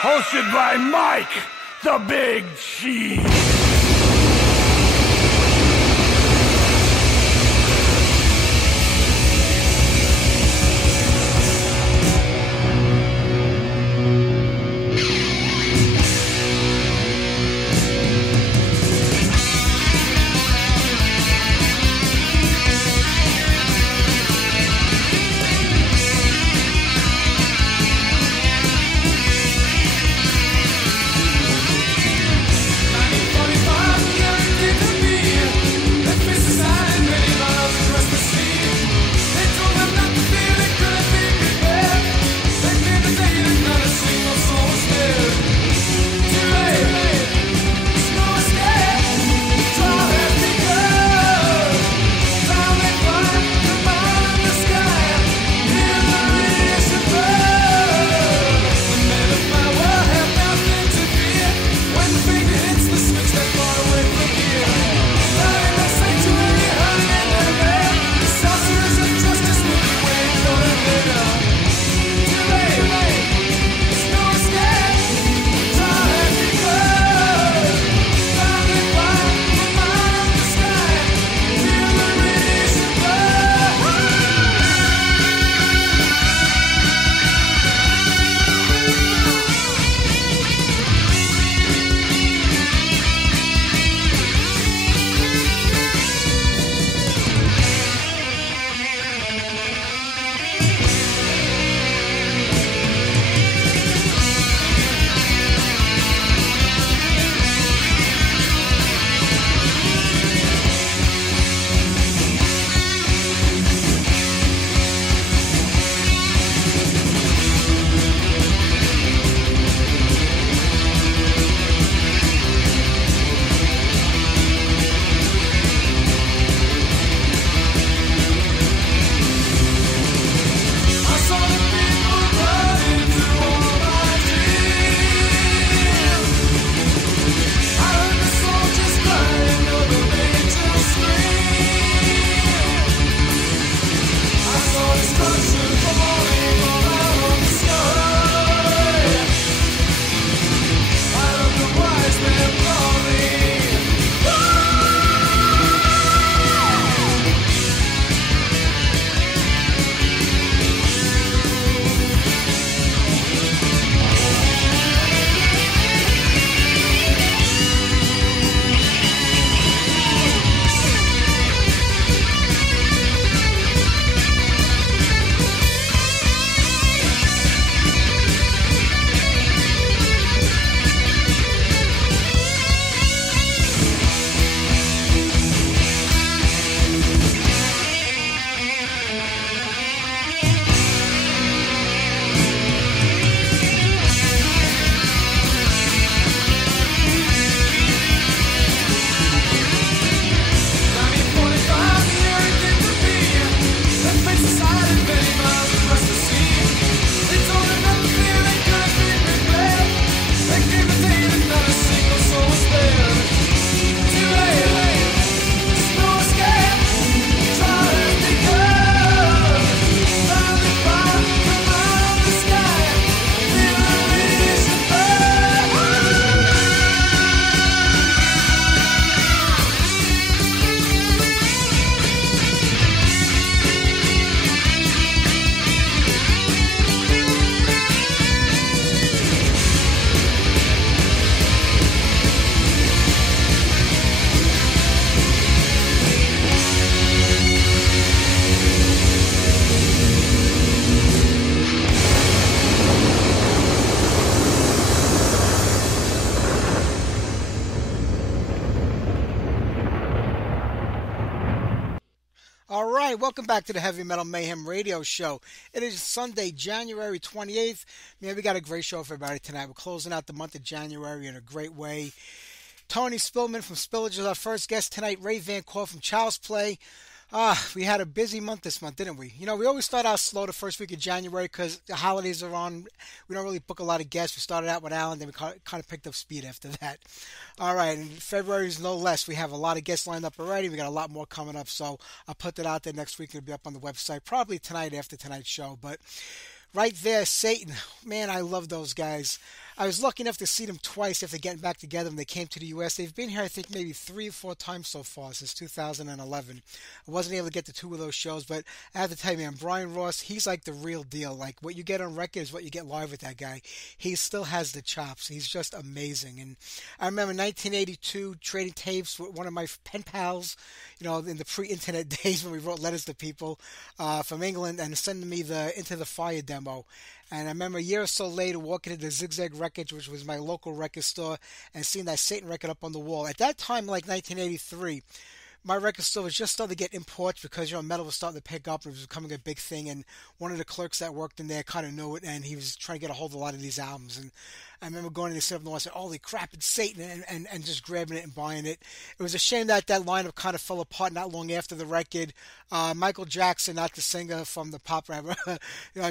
Hosted by Mike, the Big Cheese. All right, welcome back to the Heavy Metal Mayhem Radio Show. It is Sunday, January 28th. Man, we got a great show for everybody tonight. We're closing out the month of January in a great way. Tony Spillman from Spillage is our first guest tonight. Ray Vancour from ChildzPlay. We had a busy month this month, didn't we? We always start out slow the first week of January because the holidays are on. We don't really book a lot of guests. We started out with Alan, then we kind of picked up speed after that. All right, and February is no less. We have a lot of guests lined up already. We got a lot more coming up, so I'll put that out there next week. It'll be up on the website probably tonight after tonight's show, but right there, Satan. Man, I love those guys. I was lucky enough to see them twice after getting back together when they came to the U.S. They've been here, I think, maybe 3 or 4 times so far since 2011. I wasn't able to get to 2 of those shows, but I have to tell you, man, Brian Ross, he's like the real deal. Like, what you get on record is what you get live with that guy. He still has the chops. He's just amazing. And I remember 1982 trading tapes with one of my pen pals, in the pre-internet days when we wrote letters to people from England and sending me the Into the Fire demo. And I remember a year or so later walking into Zigzag Records, which was my local record store, and seeing that Satan record up on the wall. At that time, like 1983, my record store was just starting to get imports because, metal was starting to pick up and it was becoming a big thing. And one of the clerks that worked in there kind of knew it, and he was trying to get a hold of a lot of these albums. And I remember going in and sitting up and saying, "Holy crap, it's Satan," and just grabbing it and buying it. It was a shame that lineup kind of fell apart not long after the record. Michael Jackson, not the singer from the pop rapper,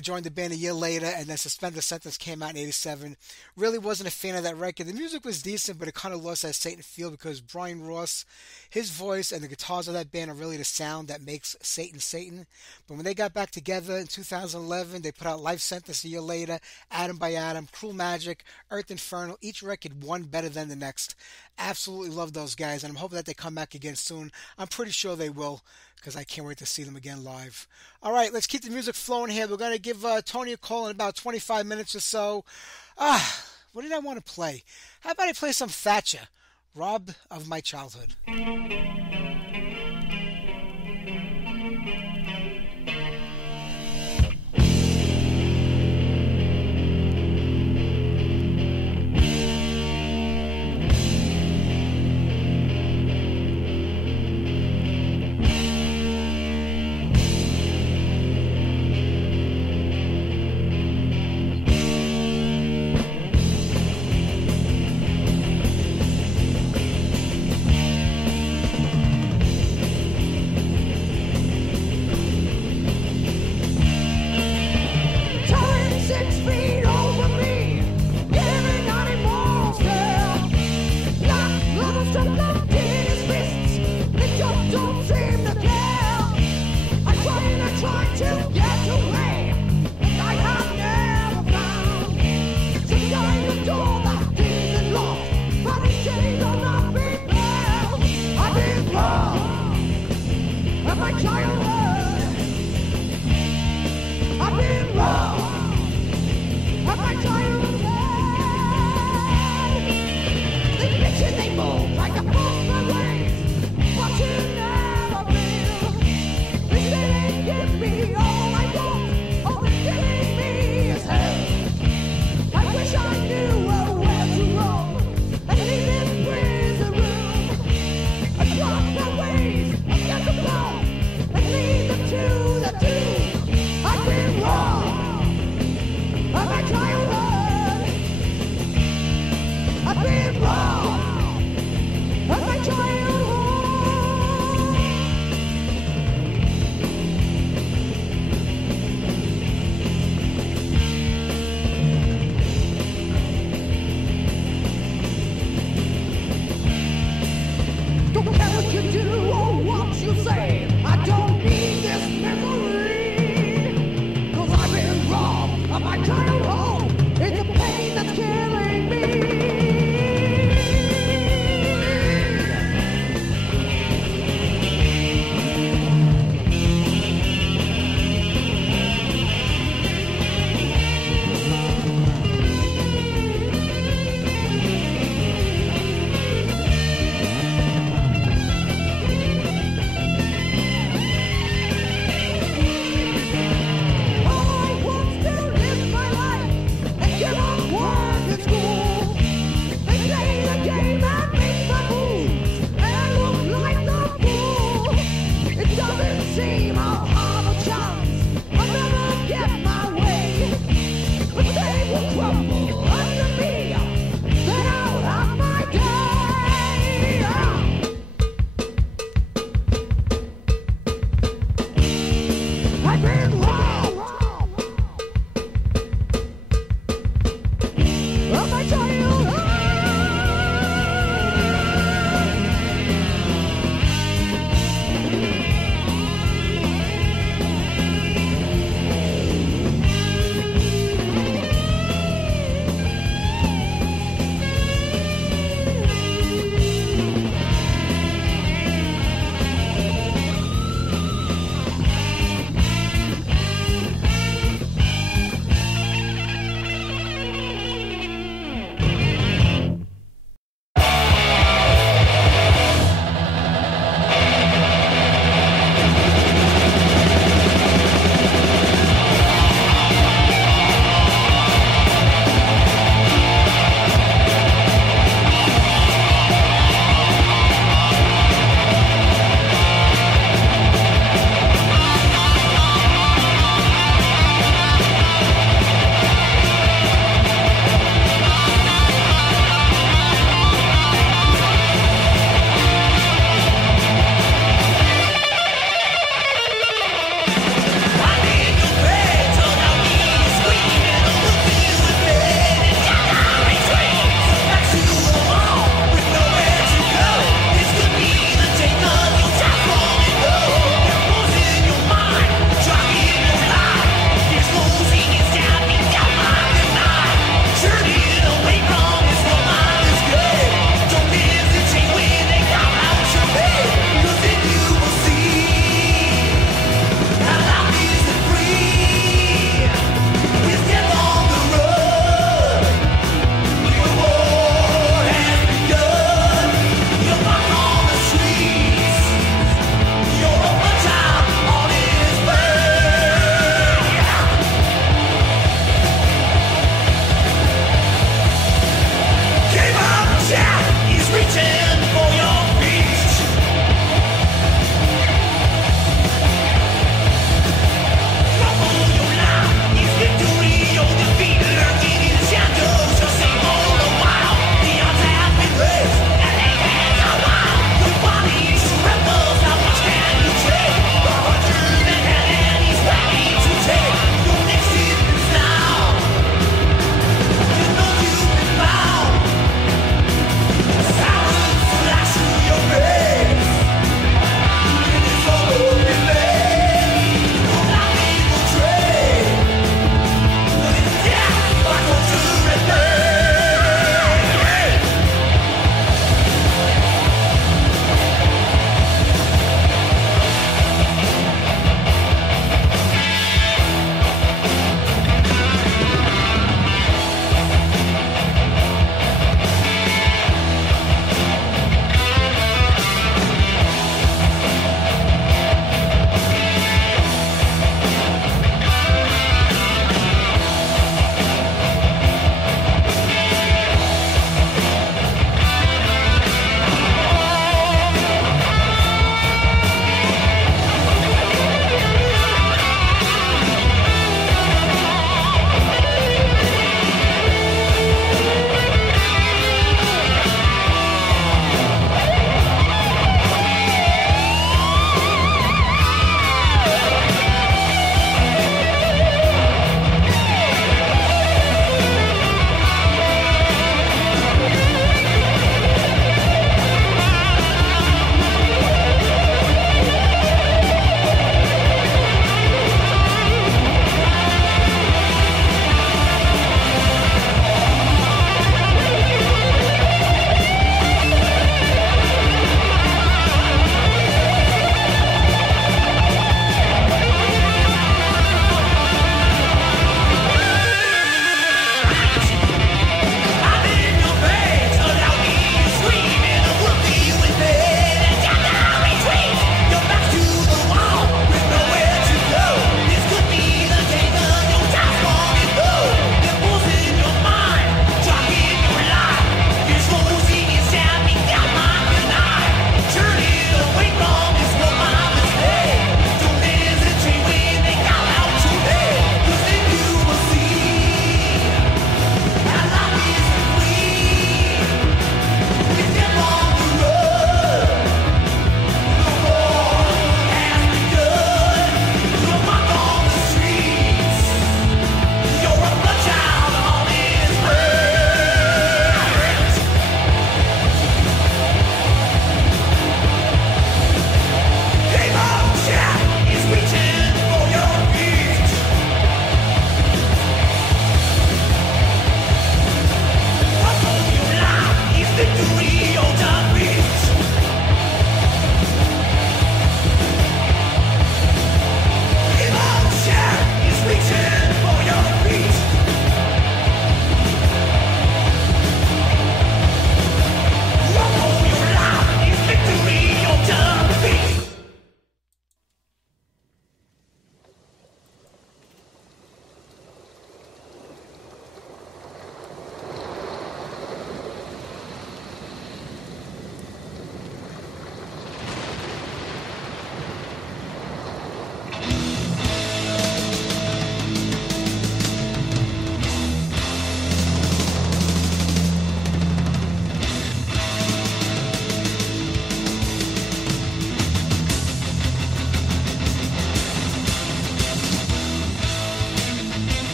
joined the band a year later, and then Suspended Sentence came out in '87. Really wasn't a fan of that record. The music was decent, but it kind of lost that Satan feel because Brian Ross, his voice and the guitars of that band are really the sound that makes Satan Satan. But when they got back together in 2011, they put out Life Sentence a year later, Atom by Atom, Cruel Magic, Earth Infernal, each record one better than the next. Absolutely love those guys, and I'm hoping that they come back again soon. I'm pretty sure they will, because I can't wait to see them again live. All right, let's keep the music flowing here. We're going to give Tony a call in about 25 minutes or so. What did I want to play? How about I play some Thatcher, Robbed of My Childhood?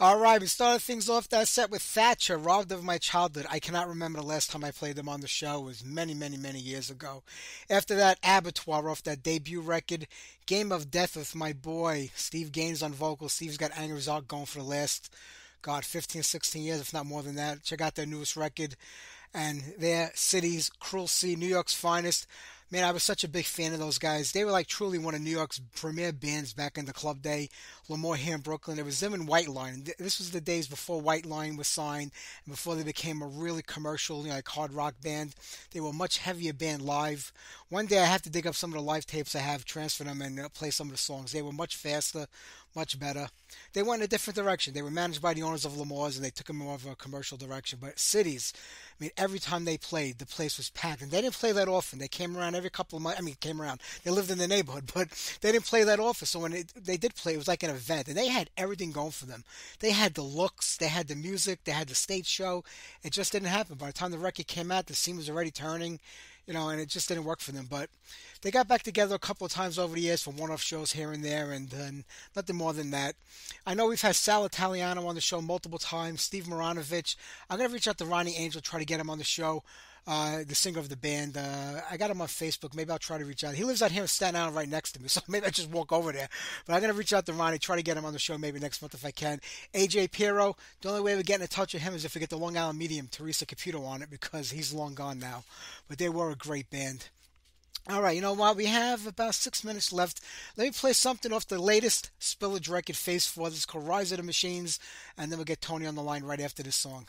All right, we started things off that set with Thatcher, Robbed of My Childhood. I cannot remember the last time I played them on the show. It was many, many, many years ago. After that, Abattoir off that debut record, Game of Death with my boy Steve Gaines on vocals. Steve's got Angry Art going for the last, God, 15, 16 years, if not more than that. Check out their newest record. And their cities, Cruel Sea, New York's finest. Man, I was such a big fan of those guys. They were like truly one of New York's premier bands back in the club day. Lamore here in Brooklyn. It was them and White Line. This was the days before White Line was signed and before they became a really commercial, like hard rock band. They were a much heavier band live. One day I have to dig up some of the live tapes I have, transfer them, and play some of the songs. They were much faster, much better. They went in a different direction. They were managed by the owners of Lamore's, and they took them more of a commercial direction. But cities, I mean, every time they played, the place was packed. And they didn't play that often. They came around every couple of months. I mean, came around. They lived in the neighborhood, but they didn't play that often. So when they did play, it was like an event. And they had everything going for them. They had the looks. They had the music. They had the stage show. It just didn't happen. By the time the record came out, the scene was already turning, and it just didn't work for them. But they got back together a couple of times over the years for one-off shows here and there, and nothing more than that. I know we've had Sal Italiano on the show multiple times, Steve Maranovich. I'm going to reach out to Ronnie Angel, try to get him on the show, the singer of the band. I got him on Facebook. Maybe I'll try to reach out. He lives out here in Staten Island right next to me, so maybe I just walk over there. But I'm going to reach out to Ronnie, try to get him on the show maybe next month if I can. AJ Piero, the only way we're getting in touch with him is if we get the Long Island Medium, Teresa Caputo, on it, because he's long gone now. But they were a great band. All right, you know what? We have about 6 minutes left. Let me play something off the latest Spillage record, Phase 4. This is called Rise of the Machines, and then we'll get Tony on the line right after this song.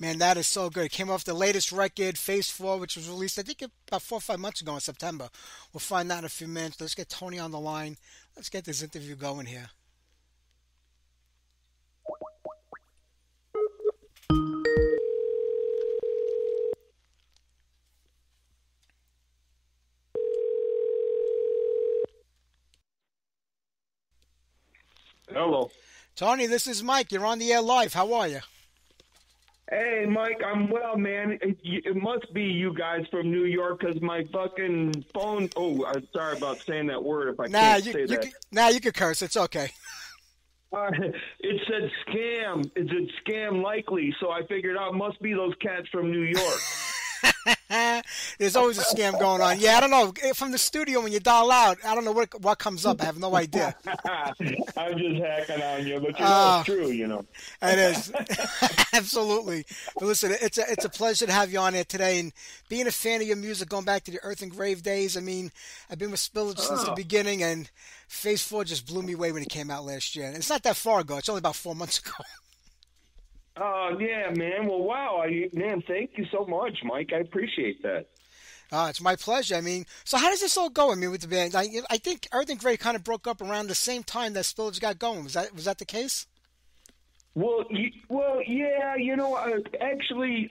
Man, that is so good. It came off the latest record, Phase 4, which was released, I think, about 4 or 5 months ago in September. We'll find that in a few minutes. Let's get Tony on the line. Let's get this interview going here. Hello. Tony, this is Mike. You're on the air live. How are you? Hey, Mike, I'm well, man. It must be you guys from New York because my fucking phone. Oh, I'm sorry about saying that word if I can't say that. You can curse. It's okay. It said scam. It said scam likely, so I figured out it must be those cats from New York. There's always a scam going on. Yeah, I don't know. From the studio, when you dial out, I don't know what comes up. I have no idea. I'm just hacking on you, but it's true, you know. It is. Absolutely. But listen, it's a pleasure to have you on here today. And being a fan of your music, going back to the Earth and Grave days, I mean, I've been with Spillage since the beginning, and Phase 4 just blew me away when it came out last year. And it's not that far ago. It's only about 4 months ago. Oh, yeah, man. Well, wow. Man, thank you so much, Mike. I appreciate that. It's my pleasure. I mean, so how does this all go? I mean, with the band, I think Earth and Grey kind of broke up around the same time that Spillage got going. Was that the case? Well, yeah, actually,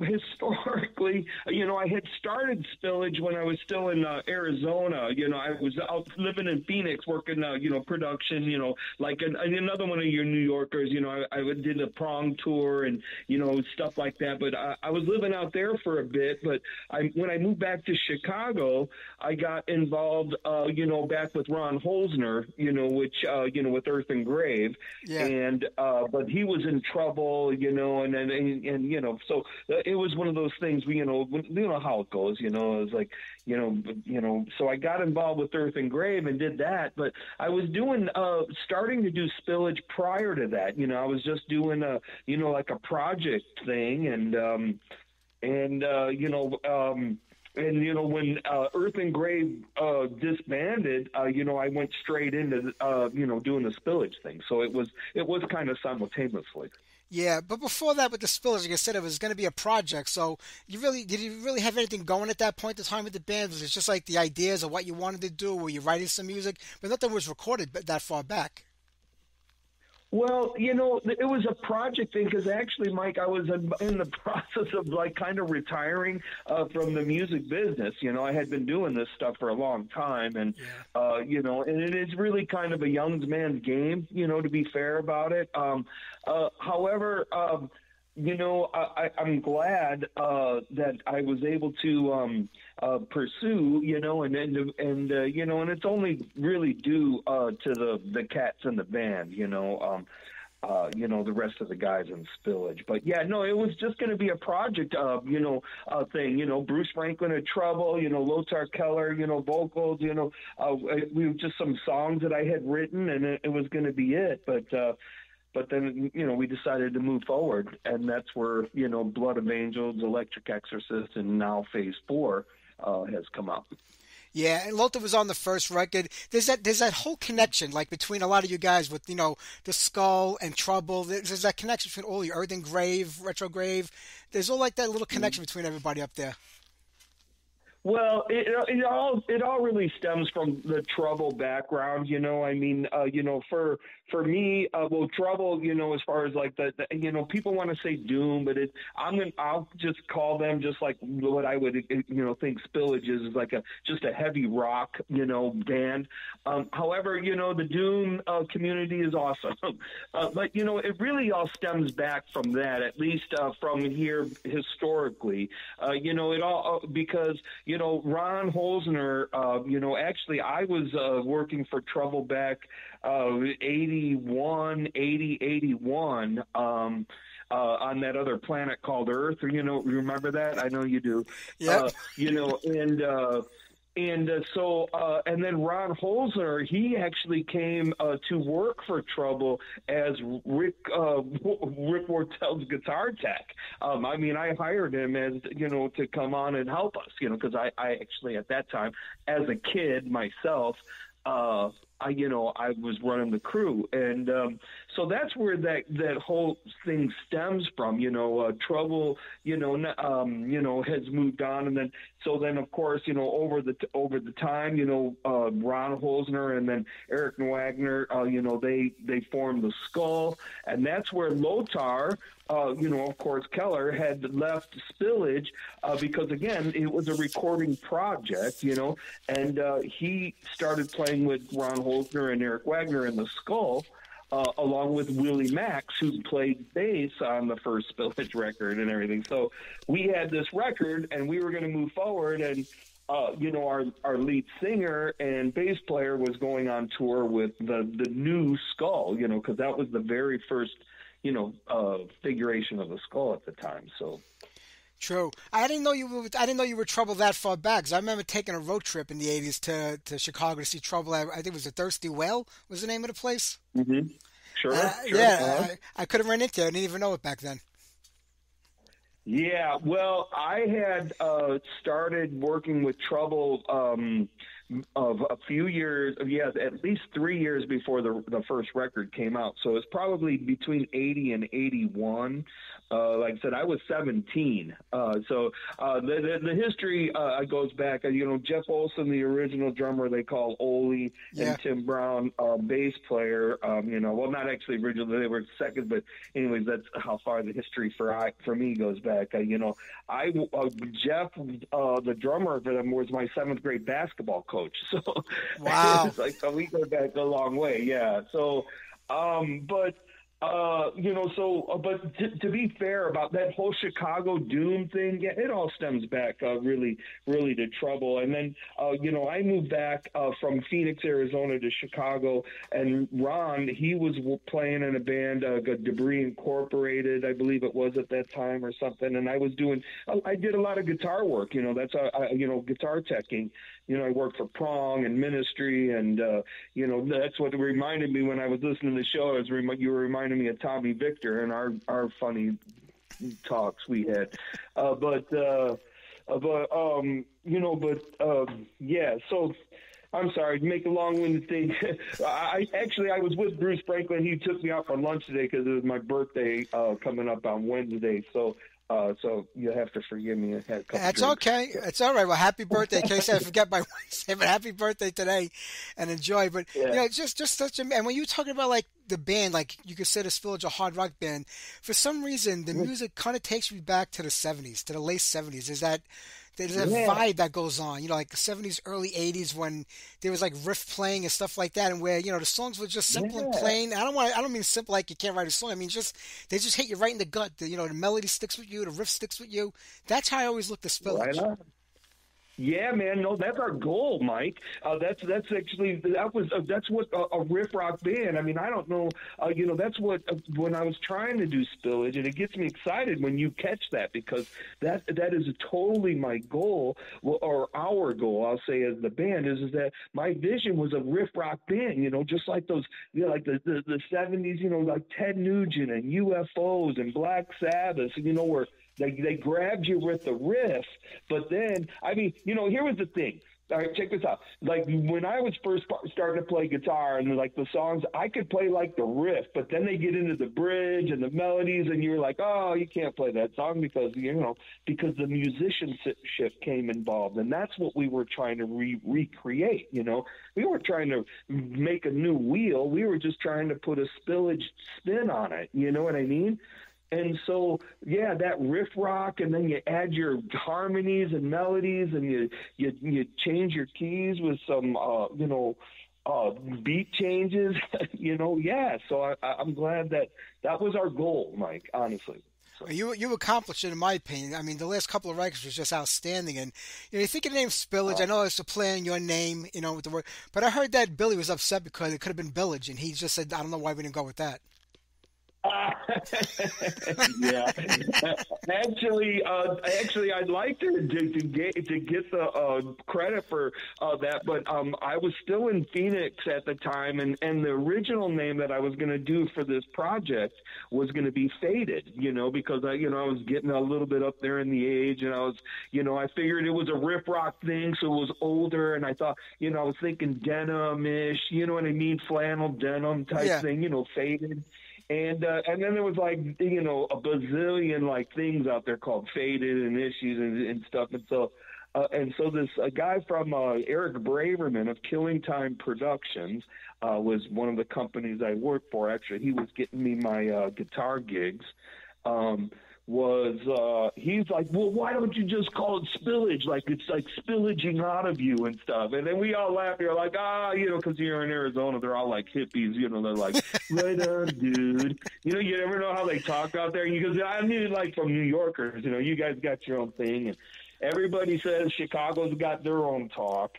historically, I had started Spillage when I was still in Arizona. I was out living in Phoenix working, production, like another one of your New Yorkers, I did a prong tour and, stuff like that. But I was living out there for a bit. But when I moved back to Chicago, I got involved, back with Ron Holzner, which, with Earth and Grave. Yeah. And, but he was in trouble, and so it was one of those things. You know how it goes. It was like, So I got involved with Earth and Grave and did that. But I was doing, starting to do Spillage prior to that. I was just doing like a project thing, when Earth and Grave disbanded, I went straight into doing the Spillage thing. So it was kind of simultaneously. Yeah, but before that, with the Spillage, like I said, it was going to be a project. So did you really have anything going at that point in time with the band? Was it just like the ideas of what you wanted to do? Were you writing some music? But nothing was recorded that far back. Well, it was a project thing because actually, Mike, I was in the process of kind of retiring from the music business. I had been doing this stuff for a long time, and and it is really kind of a young man's game. To be fair about it. However, I'm glad that I was able to pursue, and it's only really due to the cats in the band, the rest of the guys in Spillage. But yeah, no, it was just going to be a project, thing. Bruce Franklin had Trouble, Lothar Keller, vocals, we were just some songs that I had written, and it was going to be it. But then, we decided to move forward, and that's where, Blood of Angels, Electric Exorcist, and now Phase 4 has come up. Yeah, and Lothar was on the first record. There's that whole connection, like between a lot of you guys with, the Skull and Trouble. There's that connection between all your Earth and Grave, Retrograve. There's all like that little connection between everybody up there. Well, it all really stems from the Trouble background, for me, Trouble, as far as like the people want to say Doom, but I'll just call them just like what I would, think Spillage is like just a heavy rock, band. However, the Doom community is awesome. But, it really all stems back from that, at least from here historically, it all, because, Ron Holzner, actually I was working for Trouble back 81, on that other planet called Earth. Remember that? I know you do. Yeah. And then Ron Holzner, he actually came to work for Trouble as Rick Wartel's guitar tech. I hired him as, to come on and help us, because I actually at that time, as a kid myself, I was running the crew, and so that's where that whole thing stems from. Trouble, has moved on, and then of course, over the time, Ron Holzner and then Eric Wagner, they formed the Skull, and that's where Lothar, of course, Keller had left Spillage because, again, it was a recording project, and he started playing with Ron Holzner and Eric Wagner in the Skull, along with Willie Max, who played bass on the first Spillage record and everything. So we had this record, and we were going to move forward, and our lead singer and bass player was going on tour with the new Skull, because that was the very first figuration of the Skull at the time. So true. I didn't know you were Trouble that far back. 'Cause I remember taking a road trip in the '80s to Chicago to see Trouble. I think it was the Thirsty Whale was the name of the place. Mm-hmm. Sure. Yeah, I could have run into it. I didn't even know it back then. Yeah, well, I had started working with Trouble of a few years, at least 3 years before the first record came out. So it's probably between 80 and 81. Like I said, I was 17. So the history goes back. Jeff Olson, the original drummer, they call Ole, and Tim Brown, bass player. Well, not actually originally, they were second, but anyways, that's how far the history for me goes back. Jeff, the drummer for them, was my 7th grade basketball coach. So wow, it's like, so we go back a long way. Yeah. So, but to be fair about that whole Chicago Doom thing, yeah, it all stems back really to Trouble. And then, I moved back from Phoenix, Arizona to Chicago, and Ron, he was playing in a band, Debris Incorporated, I believe it was at that time or something. And I did a lot of guitar work, that's, guitar teching. I worked for Prong and Ministry, and, that's what reminded me when I was listening to the show. You were reminding me of Tommy Victor and our funny talks we had. Yeah, so I'm sorry to make a long-winded thing. I was with Bruce Franklin. He took me out for lunch today because it was my birthday coming up on Wednesday. So you'll have to forgive me. I had a couple That's drinks. okay. It's all right. Well, happy birthday. In case I forget my Wednesday, but happy birthday today and enjoy. But, just such a, and when you were talking about like the band, like you consider Spillage a hard rock band, for some reason, the music kind of takes me back to the 70s, to the late 70s. There's a vibe that goes on, like the 70s, early 80s when there was like riff playing and stuff like that, and where, the songs were just simple and plain. I don't mean simple like you can't write a song. I mean, they just hit you right in the gut. The melody sticks with you, the riff sticks with you. That's how I always look at Spillage. Right on. Yeah, man. No, that's our goal, Mike. That's what a riff rock band. I mean, I don't know. That's what when I was trying to do Spillage, and it gets me excited when you catch that, because that is totally my goal, or our goal. I'll say as the band is that my vision was a riff rock band. Just like those, like the 70s. Like Ted Nugent and UFOs and Black Sabbath. Where they grabbed you with the riff, but then, I mean, here was the thing. All right, check this out. Like, when I was first starting to play guitar and, like, the songs, I could play, like, the riff, but then they get into the bridge and the melodies, and you're like, oh, you can't play that song because the musicianship came involved, and that's what we were trying to recreate, We weren't trying to make a new wheel. We were just trying to put a Spillage spin on it, you know what I mean? And so, that riff rock, and then you add your harmonies and melodies, and you change your keys with some, beat changes, So I'm glad that was our goal, Mike, honestly. So. You accomplished it, in my opinion. I mean, the last couple of records was just outstanding. And you think of the name Spillage. I know it's a play on your name, with the word. But I heard that Billy was upset because it could have been Billage, and he just said, I don't know why we didn't go with that. Yeah. Actually, I'd like to get the credit for that, but I was still in Phoenix at the time, and the original name that I was going to do for this project was going to be Faded, because I was getting a little bit up there in the age, and I figured it was a riff rock thing, so it was older, and I thought, I was thinking denim-ish, you know what I mean, flannel denim type thing, Faded. And then there was a bazillion things out there called Faded and Issues and stuff. And so this guy from Eric Braverman of Killing Time Productions was one of the companies I worked for. Actually, he was getting me my guitar gigs. He's like, well, why don't you just call it Spillage? Like, it's like spillaging out of you and stuff. And then we all laugh. You're like, because you're in Arizona, they're all like hippies, they're like, right on, dude. You never know how they talk out there. Because I mean, from New Yorkers, you guys got your own thing. And everybody says Chicago's got their own talk,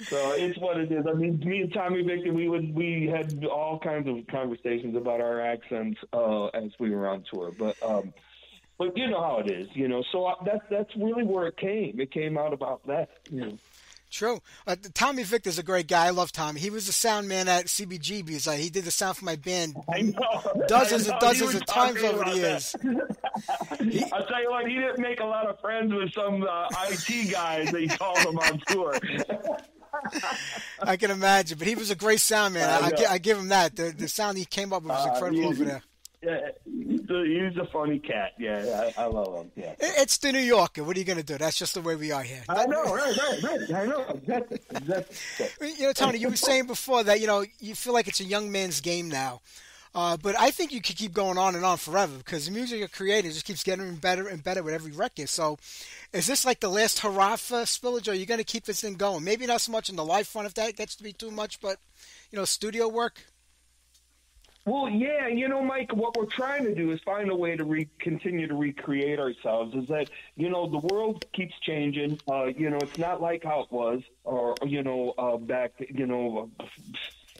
So it's what it is. I mean, me and Tommy Victor, we had all kinds of conversations about our accents as we were on tour. But you know how it is, So that's really where it came. It came out about that, True. Tommy Victor's a great guy. I love Tommy. He was the sound man at CBGB's. He did the sound for my band dozens and dozens of times over the years. I'll tell you what, he didn't make a lot of friends with some IT guys that he called them on tour. I can imagine, but he was a great sound man. I give him that. The sound he came up with was incredible over there. Yeah, he's a funny cat. Yeah, I love him. Yeah, it's the New Yorker. What are you going to do? That's just the way we are here. I know, right. I know. Exactly. Tony, you were saying before that you feel like it's a young man's game now. But I think you could keep going on and on forever because the music you're creating just keeps getting better and better with every record. So is this like the last hurrah for Spillage, or are you going to keep this thing going? Maybe not so much in the live front if that gets to be too much, but, studio work? Well, yeah, Mike, what we're trying to do is find a way to continue to recreate ourselves. Is that, the world keeps changing. It's not like how it was or, back,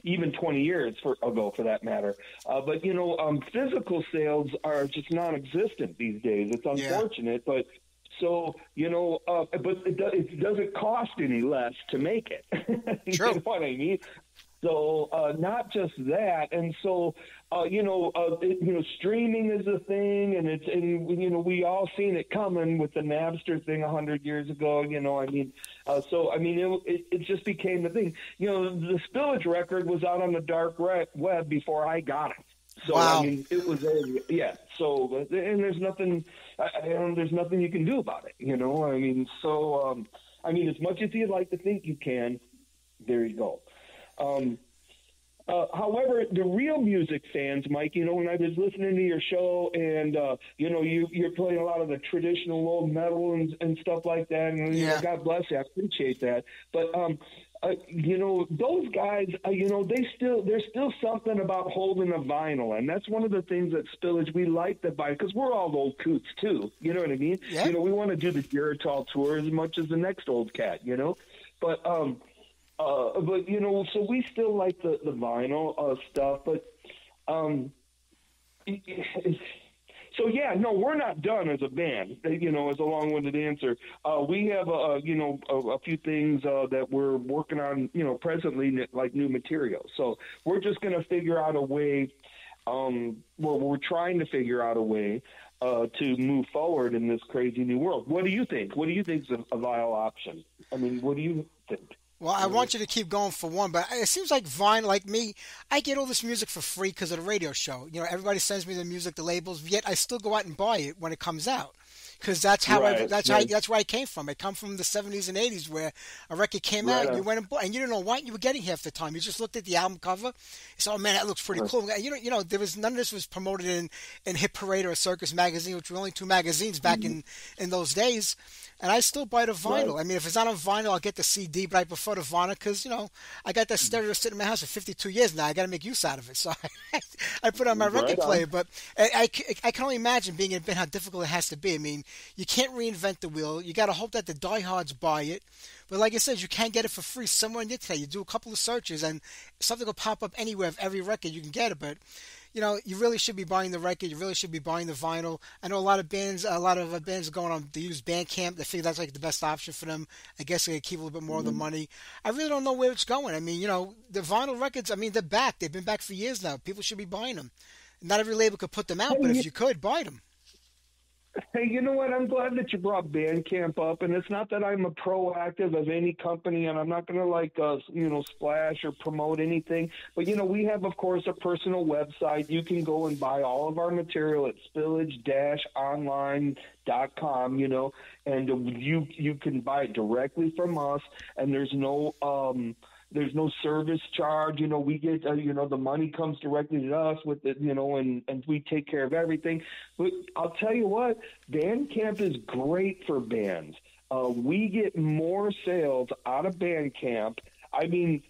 even 20 years ago, for that matter. But physical sales are just non-existent these days. It's unfortunate, but so, but it doesn't cost any less to make it. True. You know what I mean? So not just that, and so streaming is a thing, and we all seen it coming with the Napster thing 100 years ago. It just became the thing. The Spillage record was out on the dark web before I got it. So wow. It was So and there's nothing, there's nothing you can do about it. As much as you'd like to think you can, there you go. However, the real music fans, Mike, when I was listening to your show and, you're playing a lot of the traditional old metal and stuff like that. And, God bless you. I appreciate that. But, those guys, there's still something about holding a vinyl. And that's one of the things at Spillage we like to buy because we're all old coots too. You know what I mean? Yeah. We want to do the Geritol tour as much as the next old cat, But, so we still like the vinyl stuff, but, we're not done as a band, as a long-winded answer. We have, a few things that we're working on, presently, like new material. So we're just going to figure out a way, we're trying to figure out a way to move forward in this crazy new world. What do you think? What do you think is a viable option? What do you think? Well, I want you to keep going for one, but it seems like vinyl, like me, I get all this music for free because of the radio show. Everybody sends me the music, the labels, yet I still go out and buy it when it comes out. Because that's how that's where I came from. I come from the 70s and 80s where a record came out, and you went and bought, and you didn't know what you were getting half the time. You just looked at the album cover, you said, "Oh man, that looks pretty cool." And there was none of this was promoted in Hit Parade or Circus magazine, which were only two magazines back in those days. And I still buy the vinyl. Right. If it's not on vinyl, I'll get the CD, but I prefer the vinyl because, I got that stereo sitting in my house for 52 years now. I got to make use out of it. So I put it on my record player. But I can only imagine being in a band how difficult it has to be. You can't reinvent the wheel. You got to hope that the diehards buy it. But like I said, you can't get it for free somewhere in the internet. You do a couple of searches and something will pop up anywhere of every record. You can get it. But you really should be buying the record. You really should be buying the vinyl. I know a lot of bands are going on to use Bandcamp. They figure that's like the best option for them. I guess they keep a little bit more of the money. I really don't know where it's going. I mean, the vinyl records, I mean, they're back. They've been back for years now. People should be buying them. Not every label could put them out, but if you could, buy them. Hey, you know what? I'm glad that you brought Bandcamp up, and it's not that I'm a proactive of any company, and I'm not going to splash or promote anything. But we have, of course, a personal website. You can go and buy all of our material at spillage-online.com. And you can buy it directly from us, and there's no service charge. We get, the money comes directly to us with it, and we take care of everything. But I'll tell you what, Bandcamp is great for bands. We get more sales out of Bandcamp. I mean,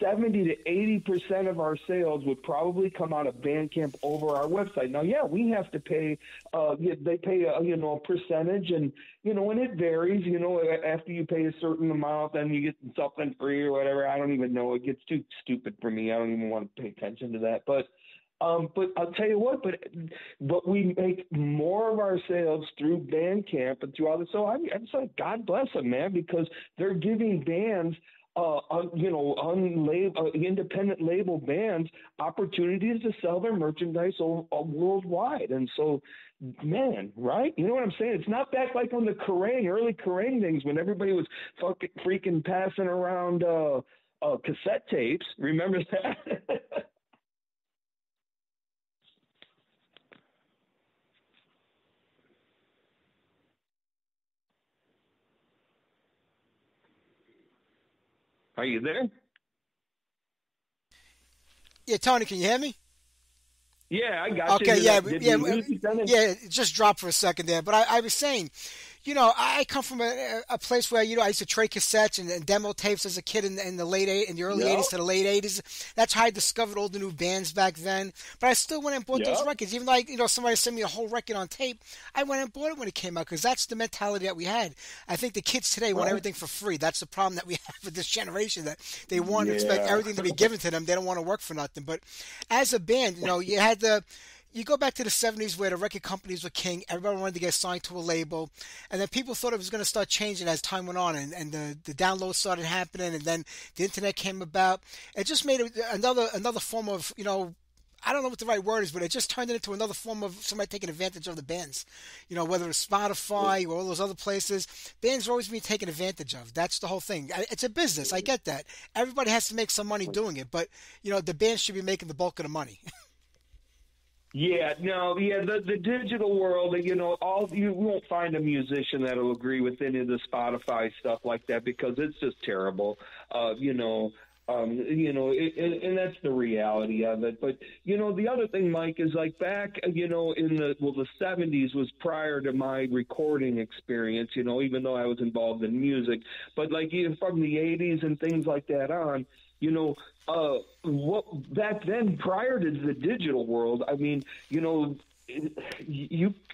70 to 80% of our sales would probably come out of Bandcamp over our website. Now, yeah, we have to pay. They pay a percentage, and and it varies. After you pay a certain amount, then you get something free or whatever. I don't even know. It gets too stupid for me. I don't even want to pay attention to that. But I'll tell you what. But we make more of our sales through Bandcamp and through all this. So I'm like, God bless them, man, because they're giving bands. Independent label bands opportunities to sell their merchandise worldwide. And so, man, right? You know what I'm saying? It's not back like on the early Kerrang things when everybody was freaking passing around cassette tapes. Remember that? Are you there? Yeah, Tony, can you hear me? Yeah, I got you. Okay, it just dropped for a second there. But I was saying, I come from a place where, I used to trade cassettes and demo tapes as a kid in the early 80s to the late 80s. That's how I discovered all the new bands back then. But I still went and bought those records. Even like, somebody sent me a whole record on tape, I went and bought it when it came out because that's the mentality that we had. I think the kids today want everything for free. That's the problem that we have with this generation, that they want to expect everything to be given to them. They don't want to work for nothing. But as a band, you go back to the 70s where the record companies were king. Everybody wanted to get signed to a label. And then people thought it was going to start changing as time went on. And the downloads started happening. And then the internet came about. It just made it another form of, I don't know what the right word is, but it just turned it into another form of somebody taking advantage of the bands. Whether it's Spotify or all those other places, bands are always being taken advantage of. That's the whole thing. It's a business. I get that. Everybody has to make some money doing it. But, the bands should be making the bulk of the money. The digital world, you won't find a musician that'll agree with any of the Spotify stuff like that because it's just terrible. And that's the reality of it. But, the other thing, Mike, is like back, in the 70s was prior to my recording experience, even though I was involved in music. But like even from the 80s and things like that on, what back then, prior to the digital world, I mean, you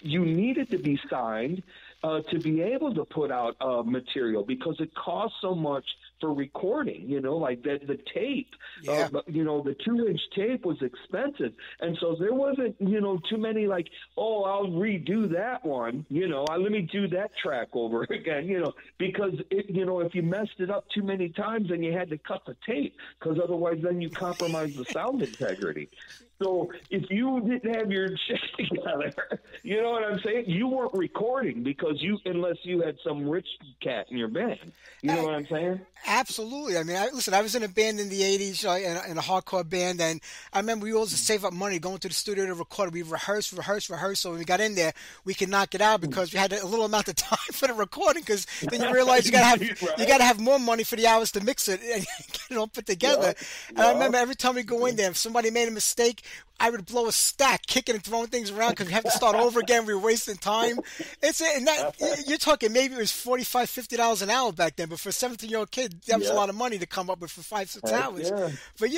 needed to be signed to be able to put out material because it costs so much for recording, like the tape, the 2-inch tape was expensive. And so there wasn't, too many like, oh, I'll redo that one, let me do that track over again, because if you messed it up too many times, then you had to cut the tape because otherwise then you compromise the sound integrity. So if you didn't have your shit together, you know what I'm saying? You weren't recording unless you had some rich cat in your band. You know what I'm saying? Absolutely. I mean, I was in a band in the 80s, in a hardcore band, and I remember we always save up money going to the studio to record. We rehearse. So when we got in there, we could knock it out because we had a little amount of time for the recording because then you realize you got to have more money for the hours to mix it and get it all put together. And I remember every time we go in there, if somebody made a mistake, I would blow a stack, kicking and throwing things around because we have to start over again. We were wasting time. You're talking maybe it was $45, $50 an hour back then, but for a 17-year-old kid, that was a lot of money to come up with for 5-6 hours. Yeah. But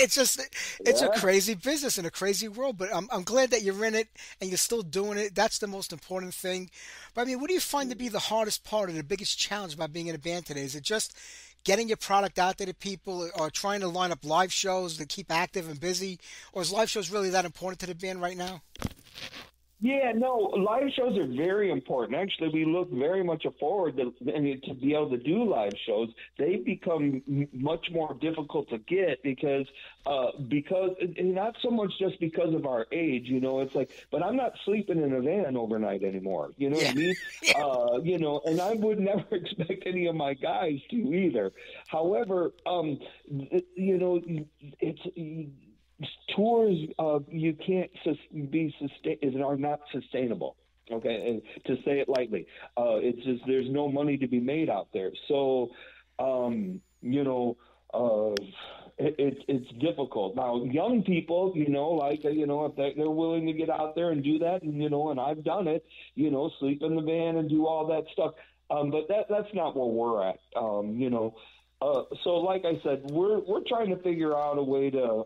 it's a crazy business in a crazy world. But I'm glad that you're in it and you're still doing it. That's the most important thing. But I mean, what do you find to be the hardest part or the biggest challenge about being in a band today? Is it just getting your product out there to people, or trying to line up live shows to keep active and busy? Or is live shows really that important to the band right now? Yeah, no, live shows are very important. Actually, we look very much forward to be able to do live shows. They become much more difficult to get because and not so much just because of our age, it's like, but I'm not sleeping in a van overnight anymore. You know what I mean? And I would never expect any of my guys to either. However, tours you can't are not sustainable. Okay, and to say it lightly, it's just there's no money to be made out there. So, it's difficult now. Young people, if they're willing to get out there and do that, and I've done it, sleep in the van and do all that stuff. But that's not where we're at. So like I said, we're trying to figure out a way to,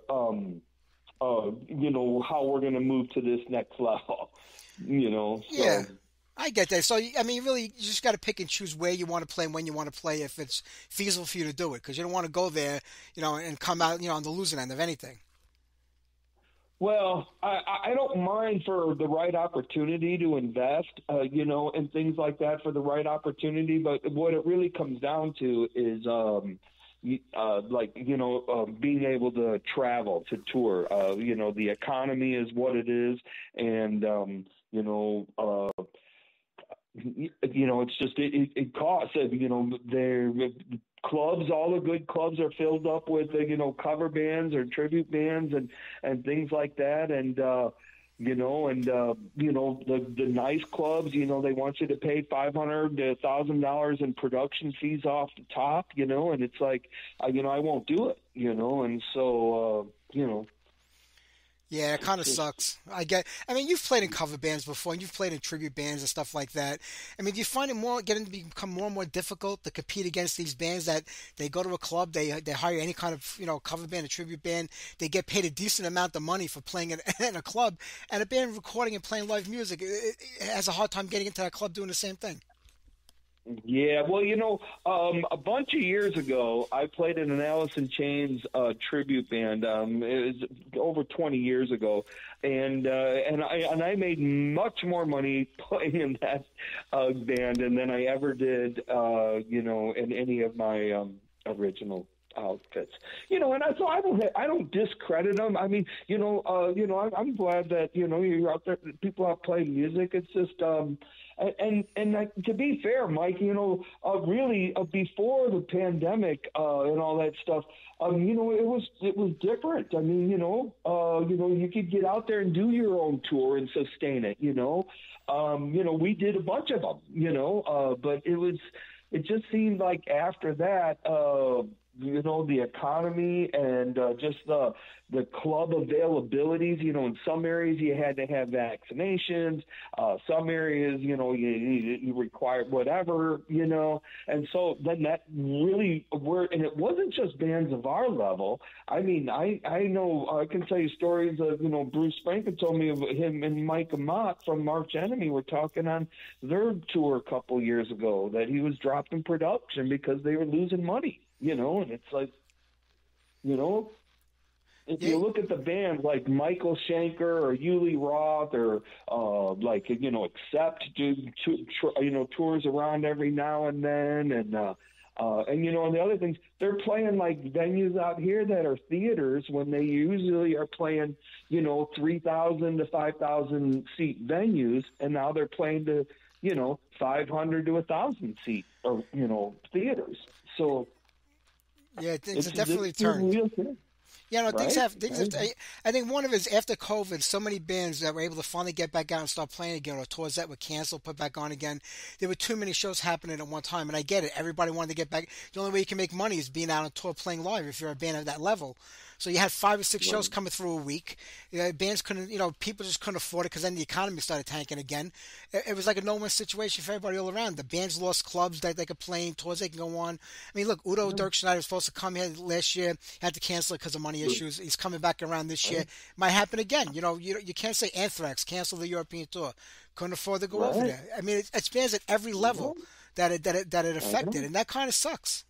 how we're going to move to this next level, So. Yeah, I get that. So, I mean, you just got to pick and choose where you want to play and when you want to play if it's feasible for you to do it, because you don't want to go there, and come out, on the losing end of anything. Well, I don't mind for the right opportunity to invest, and things like that for the right opportunity. But what it really comes down to is, being able to travel, to tour. The economy is what it is, and it's just it costs. Clubs, all the good clubs are filled up with, cover bands or tribute bands and things like that. And, the nice clubs, they want you to pay $500 to $1,000 in production fees off the top, and it's like, I won't do it, and so, Yeah, it kind of sucks. I mean, you've played in cover bands before, and you've played in tribute bands and stuff like that. I mean, do you find it become more and more difficult to compete against these bands that they go to a club, they hire any kind of, cover band, a tribute band, they get paid a decent amount of money for playing in a club, and a band recording and playing live music it has a hard time getting into that club doing the same thing? Yeah, well, a bunch of years ago, I played in an Alice in Chains tribute band. It was over 20 years ago, and I made much more money playing in that band than I ever did, in any of my original outfits, and so I don't discredit them. I mean, I'm glad that you're out there, people out playing music. It's just and to be fair, Mike, really before the pandemic and all that stuff, it was different. I mean, you could get out there and do your own tour and sustain it. We did a bunch of them. But it just seemed like after that. The economy and just the club availabilities, in some areas you had to have vaccinations, some areas, you required whatever, and so then that really and it wasn't just bands of our level. I mean, I know, I can tell you stories of, Bruce Spankin told me of him and Mike Amott from March Enemy were talking on their tour a couple years ago that he was dropping production because they were losing money. And it's like, if you look at the bands like Michael Schenker or Yuli Roth or Accept do tours around every now and then, and the other things, they're playing like venues out here that are theaters when they usually are playing 3,000 to 5,000 seat venues, and now they're playing to 500 to 1,000 seat or theaters. So. Yeah, things have definitely turned. Yeah, no, things have. I think one of it is after COVID, so many bands that were able to finally get back out and start playing again, or tours that were canceled, put back on again. There were too many shows happening at one time, and I get it. Everybody wanted to get back. The only way you can make money is being out on tour playing live if you're a band at that level. So you had 5 or 6 shows coming through a week. Bands couldn't, people just couldn't afford it because then the economy started tanking again. It was like a no-win situation for everybody all around. The bands lost clubs that they could play in, tours they can go on. I mean, look, Udo Dirk Schneider was supposed to come here last year, had to cancel it because of money issues. He's coming back around this year. Might happen again. You can't say Anthrax cancel the European tour. Couldn't afford to go over there. I mean, it's bands at every level that it affected, and that kind of sucks.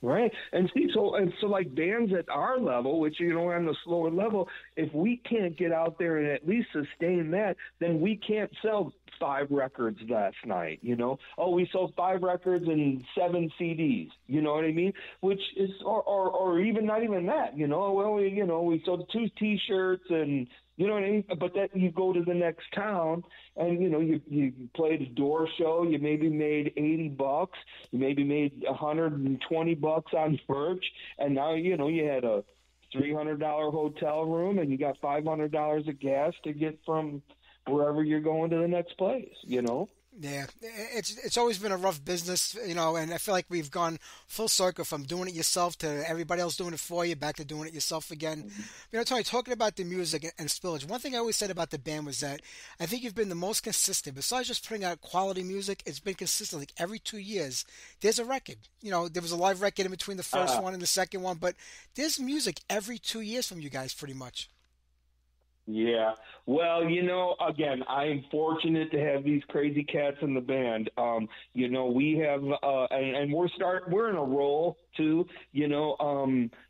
Right. And see, so like bands at our level, which, you know, on the slower level, if we can't get out there and at least sustain that, then we can't sell 5 records last night, you know? Oh, we sold 5 records and 7 CDs, you know what I mean? Which is, or even not even that, you know? Well, we sold 2 T-shirts and, you know what I mean? But then you go to the next town and, you know, you played a door show. You maybe made $80. You maybe made $120 on merch. And now, you know, you had a $300 hotel room and you got $500 of gas to get from wherever you're going to the next place, you know? Yeah, it's always been a rough business, you know, and I feel like we've gone full circle from doing it yourself to everybody else doing it for you, back to doing it yourself again. Mm-hmm. You know, Tony, talking about the music and Spillage, one thing I always said about the band was that I think you've been the most consistent. Besides just putting out quality music, it's been consistent. Like every 2 years, there's a record. You know, there was a live record in between the first one and the second one, but there's music every 2 years from you guys, pretty much. Yeah. Well, you know, again, I'm fortunate to have these crazy cats in the band. You know, we have, and we're in a roll too. You know,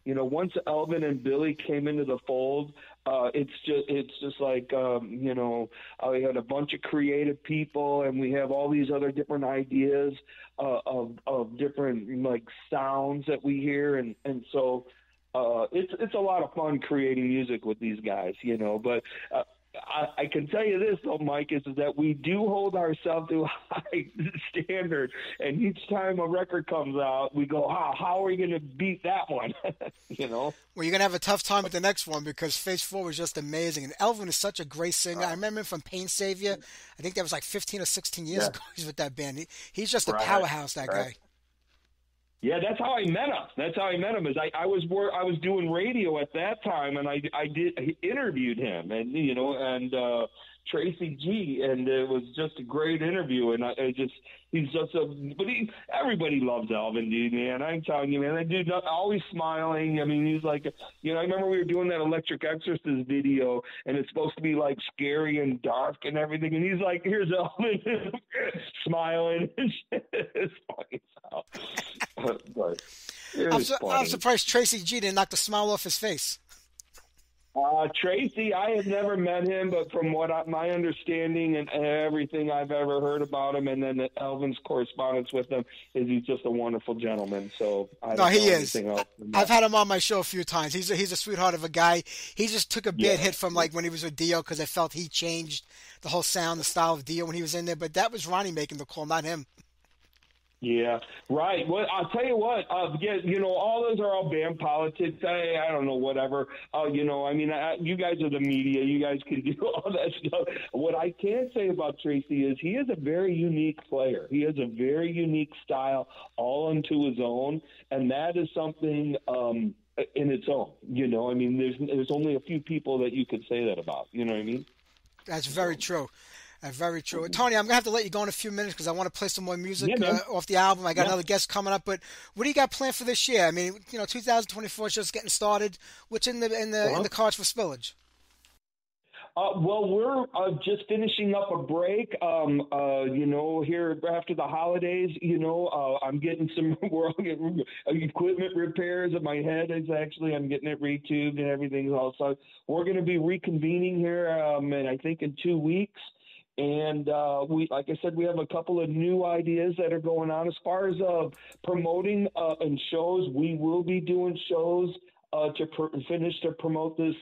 once Elvin and Billy came into the fold, it's just like, you know, we had a bunch of creative people and we have all these other different ideas, of different like sounds that we hear. And so, it's a lot of fun creating music with these guys, you know, but I can tell you this, though, Mike, is that we do hold ourselves to a high standard, and each time a record comes out, we go, how are we going to beat that one, you know? Well, you're going to have a tough time with the next one because Phase 4 was just amazing, and Elvin is such a great singer. I remember him from Pain Savior. I think that was like 15 or 16 years ago he's with that band. He's just a powerhouse, that guy. Yeah, that's how I met him. Is I was doing radio at that time, and I interviewed him, and you know, and Tracy G, and it was just a great interview, and he's just everybody loves Elvin, dude, man. I'm telling you, man, that dude always smiling. I mean, he's like, you know, I remember we were doing that Electric Exorcist video, and it's supposed to be like scary and dark and everything, and he's like, here's Elvin smiling. It's funny how. But I'm surprised Tracy G didn't knock the smile off his face. Tracy, I have never met him, but from my understanding and everything I've ever heard about him, and then Elvin's correspondence with him, is he's just a wonderful gentleman. So he is. I've had him on my show a few times. He's a sweetheart of a guy. He just took a bad hit from like when he was with Dio because I felt he changed the whole sound, the style of Dio when he was in there. But that was Ronnie making the call, not him. Yeah, right. Well, I'll tell you what. You know, all those are all band politics. I don't know, whatever. You know, I mean, you guys are the media. You guys can do all that stuff. What I can say about Tracy is he is a very unique player. He has a very unique style, all unto his own, and that is something in its own. You know, I mean, there's only a few people that you could say that about. You know what I mean? That's very true. Very true. Tony, I'm going to have to let you go in a few minutes because I want to play some more music off the album. I got another guest coming up, but what do you got planned for this year? I mean, you know, 2024 is just getting started. What's in the cards for Spillage? Well, we're just finishing up a break, you know, here after the holidays. You know, I'm getting we're all getting equipment repairs at my head. I'm getting it retubed and everything else. So we're going to be reconvening here, and I think in 2 weeks. And like I said, we have a couple of new ideas that are going on. As far as promoting and shows, we will be doing shows to promote this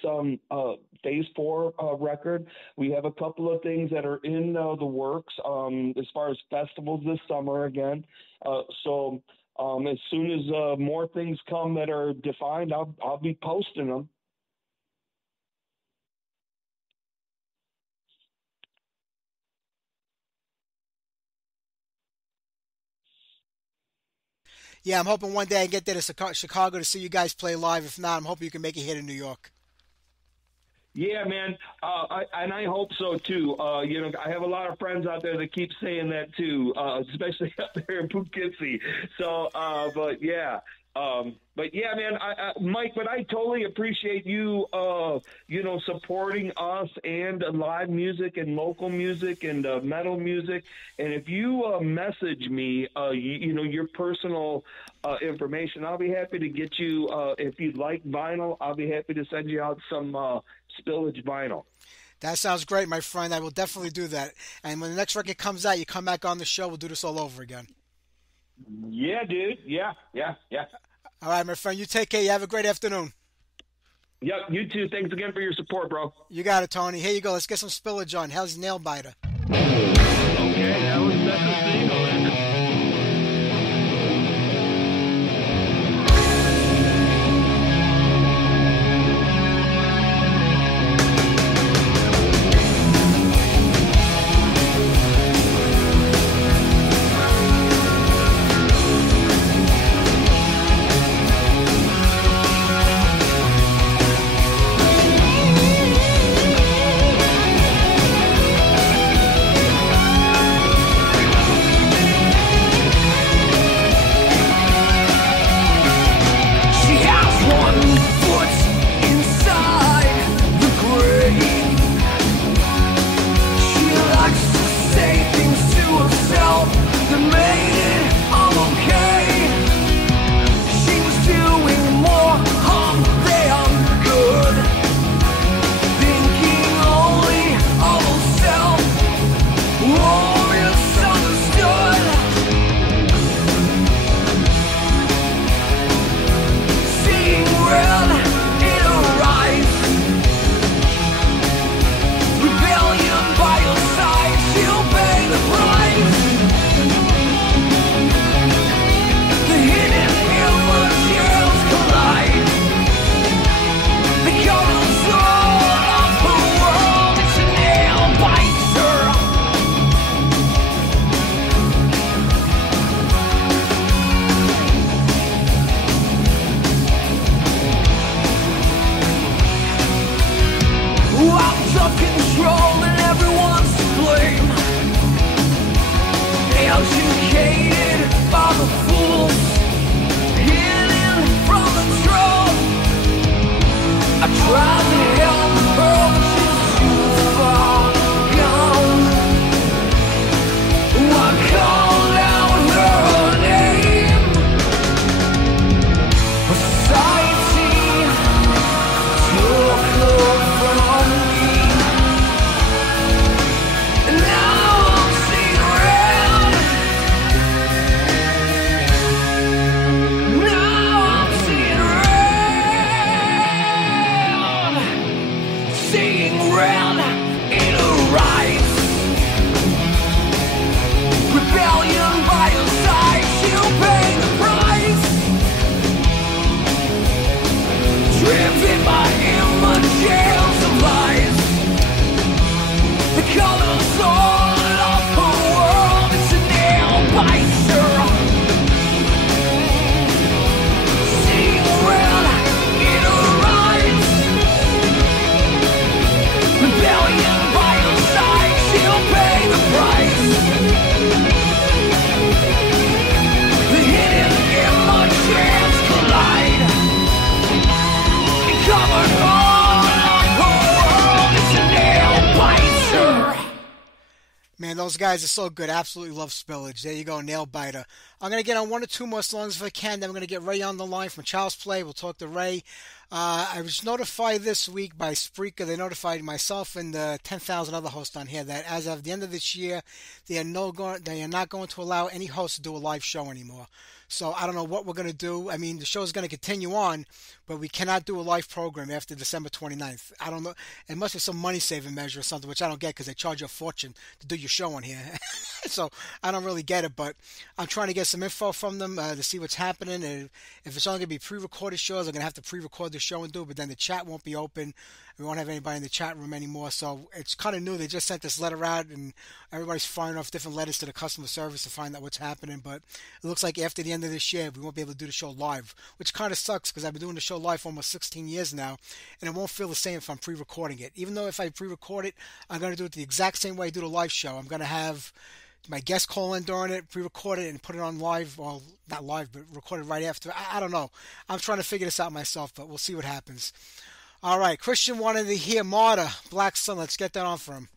Phase 4 record. We have a couple of things that are in the works as far as festivals this summer again. So as soon as more things come that are defined, I'll be posting them. Yeah, I'm hoping one day I can get there to Chicago to see you guys play live. If not, I'm hoping you can make it here to New York. Yeah, man, I hope so too. You know, I have a lot of friends out there that keep saying that too, especially up there in Poughkeepsie. So, but yeah, But yeah, man, Mike, but I totally appreciate you, supporting us and live music and local music and metal music. And if you message me, your personal information, I'll be happy to get you. If you'd like vinyl, I'll be happy to send you out some Spillage vinyl. That sounds great, my friend. I will definitely do that. And when the next record comes out, you come back on the show. We'll do this all over again. Yeah, dude. Yeah. All right, my friend. You take care. You have a great afternoon. Yep, you too. Thanks again for your support, bro. You got it, Tony. Here you go. Let's get some Spillage on. How's Nail Biter? Okay, that's a single. Man, those guys are so good. Absolutely love Spillage. There you go, Nail Biter. I'm going to get on one or two more songs if I can. Then I'm going to get Ray on the line from ChildzPlay. We'll talk to Ray. I was notified this week by Spreaker. They notified myself and the 10,000 other hosts on here that as of the end of this year, they are not going to allow any host to do a live show anymore. So I don't know what we're going to do. I mean, the show is going to continue on, but we cannot do a live program after December 29th. I don't know. It must be some money-saving measure or something, which I don't get because they charge you a fortune to do your show on here. So I don't really get it, but I'm trying to get some info from them to see what's happening. And if it's only going to be pre-recorded shows, I'm going to have to pre-record the show and do it, but then the chat won't be open. We won't have anybody in the chat room anymore. So it's kind of new. They just sent this letter out, and everybody's firing off different letters to the customer service to find out what's happening. But it looks like after the end of this year, we won't be able to do the show live, which kind of sucks because I've been doing the show live for almost 16 years now, and it won't feel the same if I'm pre-recording it. Even though if I pre-record it, I'm going to do it the exact same way I do the live show. I'm going to have my guest call in during it, pre-record it, and put it on live. Well, not live, but record it right after. I don't know. I'm trying to figure this out myself, but we'll see what happens. All right, Christian wanted to hear Marta, Black Sun. Let's get that on for him.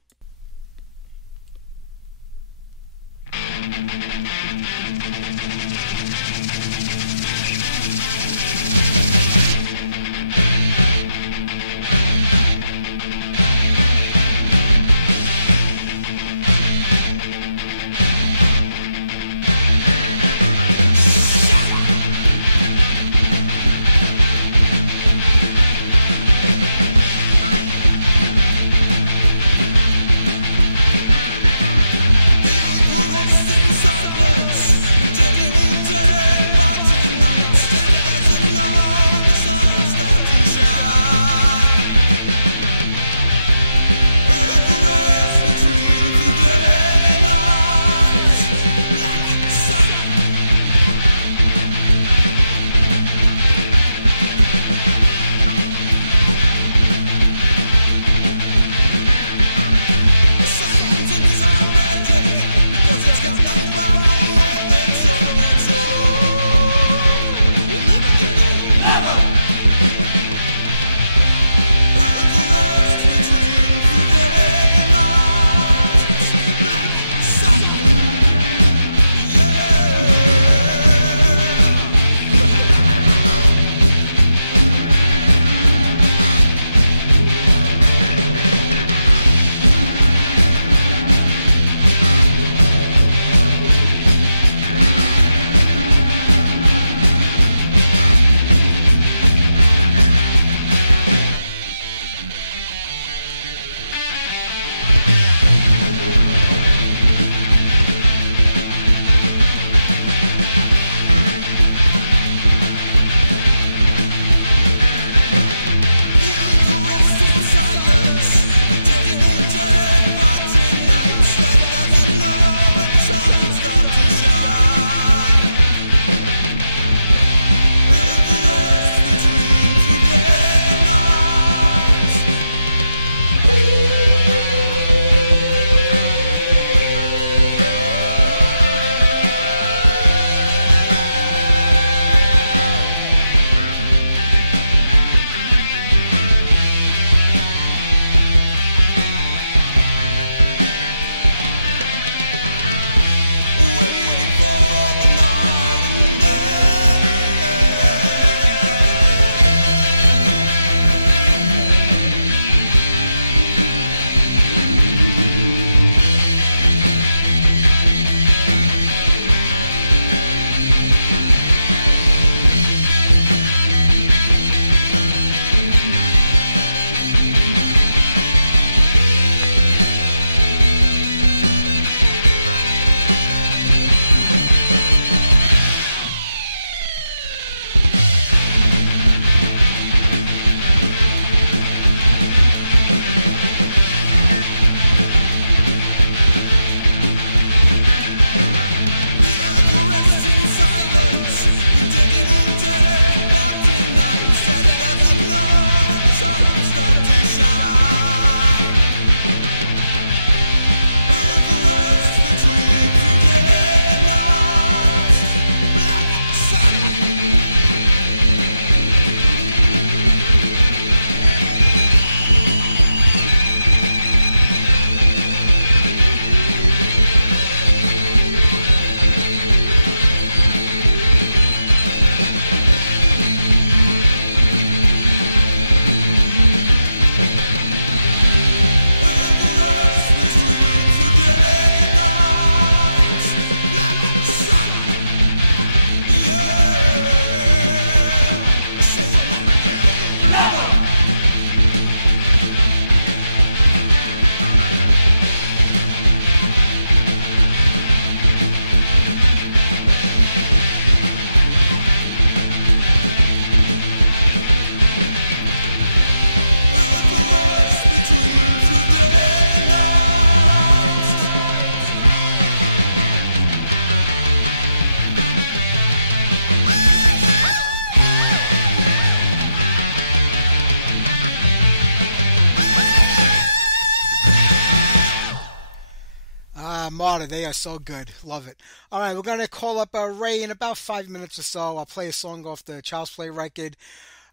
Marta, they are so good. Love it. All right, we're going to call up Ray in about 5 minutes or so. I'll play a song off the Child's Play record.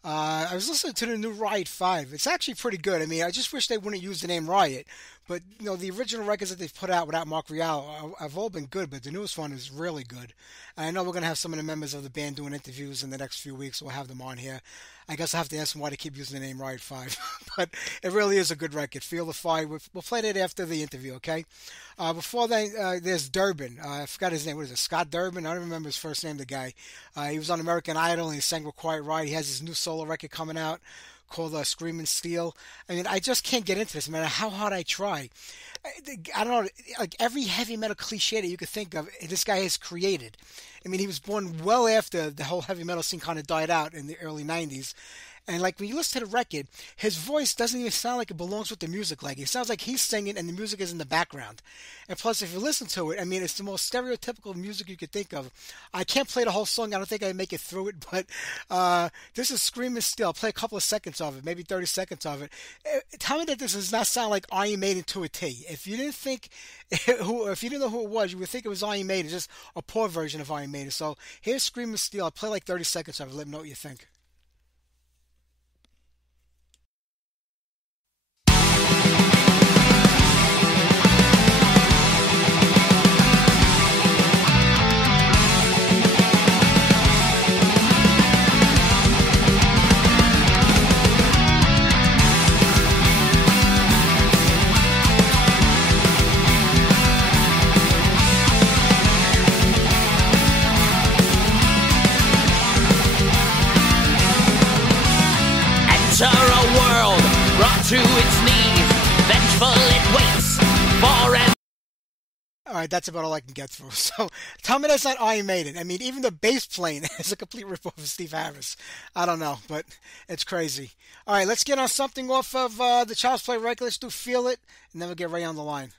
I was listening to the new Riot 5. It's actually pretty good. I mean, I just wish they wouldn't use the name Riot. But, the original records that they've put out without Mark Real have all been good, but the newest one is really good. And I know we're going to have some of the members of the band doing interviews in the next few weeks. We'll have them on here. I guess I'll have to ask them why they keep using the name Riot 5. But it really is a good record. Feel the Fire. We'll play that after the interview, okay? Before that, there's Durbin. I forgot his name. What is it? Scott Durbin? I don't remember his first name, the guy. He was on American Idol and he sang with Quiet Riot. He has his new solo record coming out called Screaming Steel. I mean, I just can't get into this, no matter how hard I try. I don't know, like every heavy metal cliche that you could think of, this guy has created. I mean, he was born well after the whole heavy metal scene kind of died out in the early 90s. And like when you listen to the record, his voice doesn't even sound like it belongs with the music. Like it sounds like he's singing and the music is in the background. And plus, if you listen to it, I mean, it's the most stereotypical music you could think of. I can't play the whole song. I don't think I can make it through it. But this is Screaming Steel. I'll play a couple of seconds of it, maybe 30 seconds of it. Tell me that this does not sound like Iron Maiden to a T. If you didn't think, if you didn't know who it was, you would think it was Iron Maiden, just a poor version of Iron Maiden. So here's Screaming Steel. I'll play like 30 seconds of it. Let me know what you think. Enter a world brought to its knees, vengeful it waits forever. All right, that's about all I can get through. So tell me that's not Iron Maiden. I mean, even the bass playing is a complete ripoff of Steve Harris. I don't know, but it's crazy. All right, let's get on something off of the Child's Play record. Let's do Feel It, and then we'll get right on the line.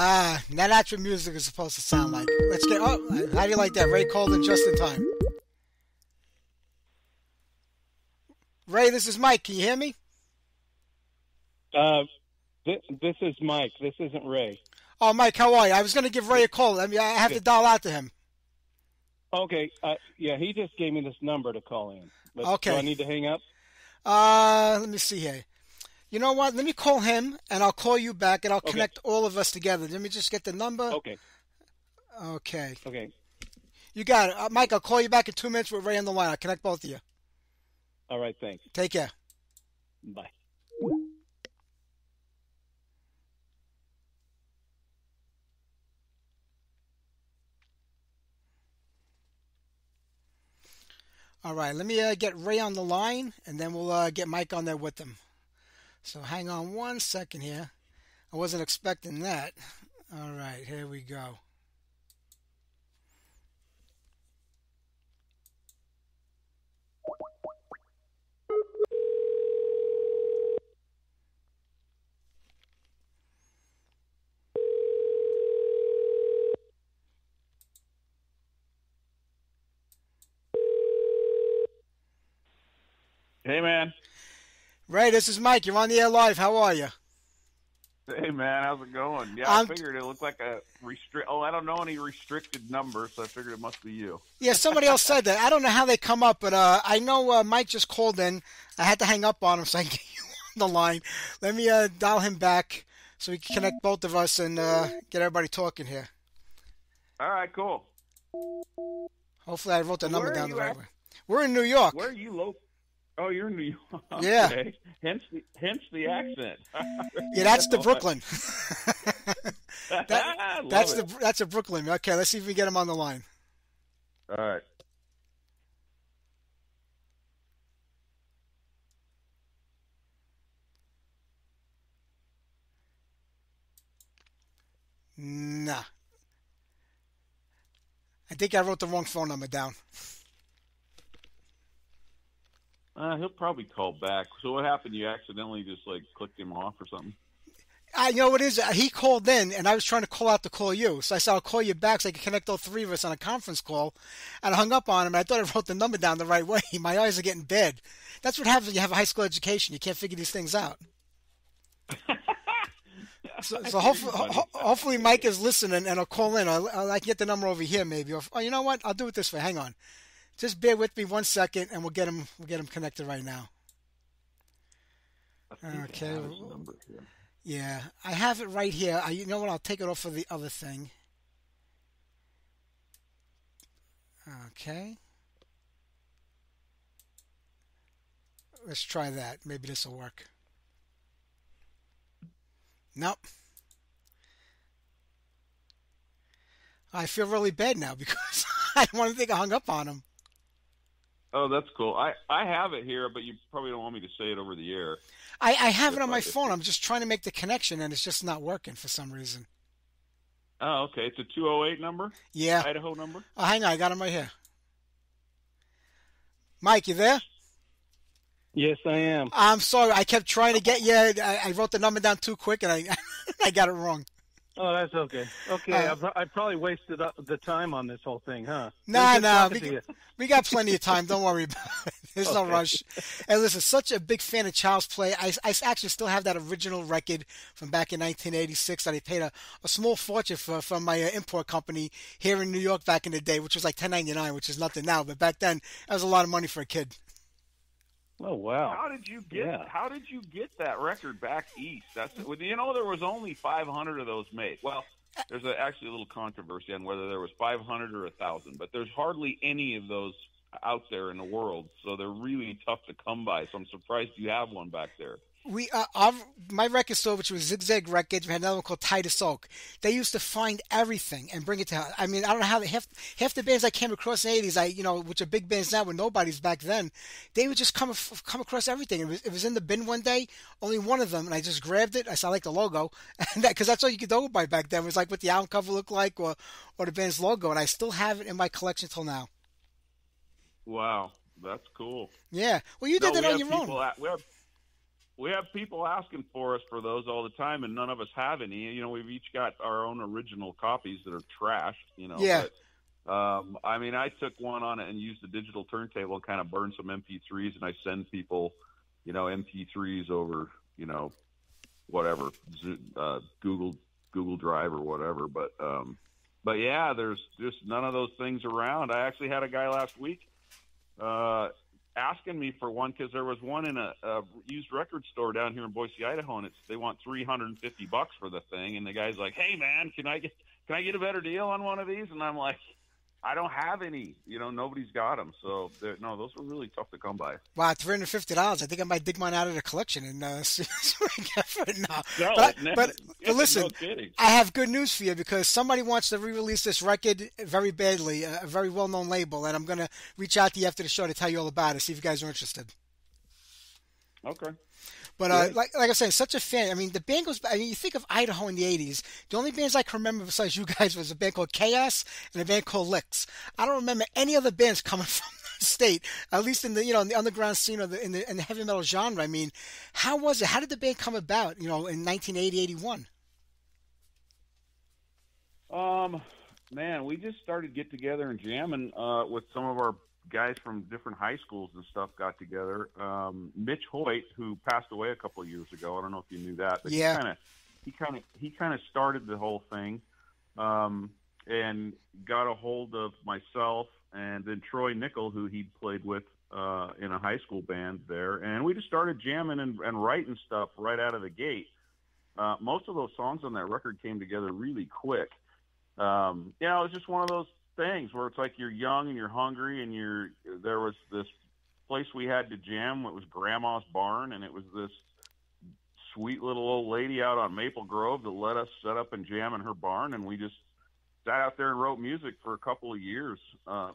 Ah, now that's what music is supposed to sound like. Let's get. Oh, how do you like that? Ray called in just in time. Ray, this is Mike. Can you hear me? This is Mike. This isn't Ray. Oh, Mike, how are you? I was going to give Ray a call. I mean, I have to dial out to him. Okay. Yeah, he just gave me this number to call in. But Okay. Do I need to hang up? Let me see here. You know what? Let me call him, and I'll call you back, and I'll connect all of us together. Let me just get the number. Okay. Okay. You got it. Mike, I'll call you back in 2 minutes with Ray on the line. I'll connect both of you. All right. Thanks. Take care. Bye. All right, let me get Ray on the line, and then we'll get Mike on there with him. So hang on 1 second here. I wasn't expecting that. All right, here we go. Hey, man. Ray, this is Mike. You're on the air live. How are you? Hey, man. How's it going? Yeah, I figured it looked like a I don't know any restricted number, so I figured it must be you. Yeah, somebody else said that. I don't know how they come up, but I know Mike just called in. I had to hang up on him, so I can get you on the line. Let me dial him back so we can connect both of us and get everybody talking here. All right, cool. Hopefully I wrote the number Where are down the you right at? way. We're in New York. Where are you local? Oh, you're in New York. Yeah. Okay. Hence the accent. Yeah, that's the Brooklyn. I love it. That's a Brooklyn. Okay, let's see if we get him on the line. All right. Nah. I think I wrote the wrong phone number down. He'll probably call back. So what happened? You accidentally just clicked him off or something? I know what it is. He called in, and I was trying to call out to call you. So I said, I'll call you back so I can connect all three of us on a conference call. And I hung up on him, and I thought I wrote the number down the right way. My eyes are getting bad. That's what happens when you have a high school education. You can't figure these things out. So hopefully Mike is listening, and I'll call in. I can get the number over here maybe. Or, you know what? I'll do it this way. Hang on. Just bear with me 1 second, and we'll get him connected right now. Okay. Yeah, I have it right here. You know what? I'll take it off of the other thing. Okay. Let's try that. Maybe this will work. Nope. I feel really bad now because I don't want to think I hung up on him. Oh, that's cool. I have it here, but you probably don't want me to say it over the air. I have it on my phone. I'm just trying to make the connection, and it's just not working for some reason. Oh, okay. It's a 208 number? Yeah. Idaho number? Oh, hang on. I got him right here. Mike, you there? Yes, I am. I'm sorry. I kept trying to get you. I wrote the number down too quick, and I got it wrong. Oh, that's okay. Okay, I probably wasted the time on this whole thing, huh? Nah. We got plenty of time. Don't worry about it. There's no rush. And listen, such a big fan of Child's Play. I actually still have that original record from back in 1986 that I paid a small fortune from my import company here in New York back in the day, which was like $10.99, which is nothing now. But back then, that was a lot of money for a kid. Oh wow! How did you get that record back east? There was only 500 of those made. Well, there's actually a little controversy on whether there was 500 or 1,000, but there's hardly any of those out there in the world, so they're really tough to come by. So I'm surprised you have one back there. My record store, which was Zigzag Records, we had another one called Titus Oak. They used to find everything and bring it to. I mean, I don't know how half the bands I came across in the '80s, which are big bands now, with nobody's back then. They would just come across everything. It was in the bin one day, only one of them, and I just grabbed it. I said I like the logo, and because that's all you could go by back then. It was like what the album cover looked like, or the band's logo, and I still have it in my collection till now. Wow, that's cool. Yeah, well, you did it on your own. we have people asking for us for those all the time, and none of us have any. You know, we've each got our own original copies that are trashed. You know, Yeah. But, I mean, I took one on it and used the digital turntable and kind of burned some MP3s, and I send people, you know, MP3s over, you know, whatever, Google Drive or whatever. But yeah, there's just none of those things around. I actually had a guy last week asking me for one because there was one in a used record store down here in Boise, Idaho, and they want $350 for the thing. And the guy's like, "Hey man, can I get a better deal on one of these?" And I'm like, I don't have any. You know, nobody's got them. So no, those were really tough to come by. Wow, $350. I think I might dig mine out of the collection and see what I get for it now. No, but listen, no kidding. I have good news for you because somebody wants to re-release this record very badly, a very well-known label, and I'm going to reach out to you after the show to tell you all about it, see if you guys are interested. Okay. But like I said, such a fan. I mean, the band goes. I mean, you think of Idaho in the '80s. The only bands I can remember besides you guys was a band called Chaos and a band called Licks. I don't remember any other bands coming from the state, at least in the in the underground scene or in the heavy metal genre. I mean, how was it? How did the band come about? You know, in 1980, 81. Man, we just started get together and jamming with some of our guys from different high schools and stuff got together. Mitch Hoyt, who passed away a couple of years ago, I don't know if you knew that, but yeah, he kind of started the whole thing, and got a hold of myself and then Troy Nickel, who he played with in a high school band there, and we just started jamming and writing stuff right out of the gate. Most of those songs on that record came together really quick. You know, it was just one of those things where it's like you're young and you're hungry, and there was this place we had to jam. It was Grandma's Barn, and it was this sweet little old lady out on Maple Grove that let us set up and jam in her barn, and we just sat out there and wrote music for a couple of years.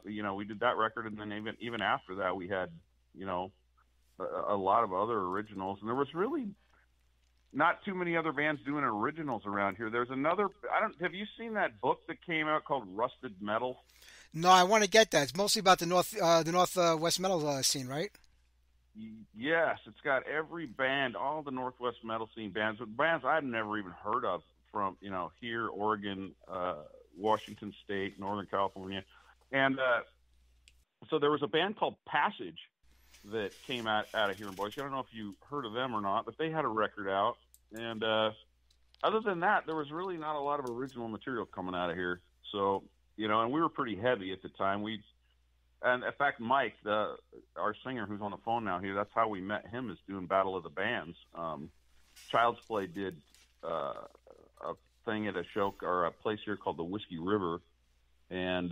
You know, we did that record, and then even after that, we had, you know, a lot of other originals, and there was really not too many other bands doing originals around here. There's another. Have you seen that book that came out called Rusted Metal? No, I want to get that. It's mostly about the Northwest metal scene, right? Yes, it's got every band, all the Northwest metal scene bands, but bands I've never even heard of from, you know, here, Oregon, Washington State, Northern California, and so there was a band called Passage that came out of here in Boise. I don't know if you heard of them or not, but they had a record out. And other than that, there was really not a lot of original material coming out of here. So, you know, and we were pretty heavy at the time. And in fact, Mike, our singer who's on the phone now here, that's how we met him, is doing Battle of the Bands. ChildzPlay did a thing at a show or a place here called the Whiskey River. And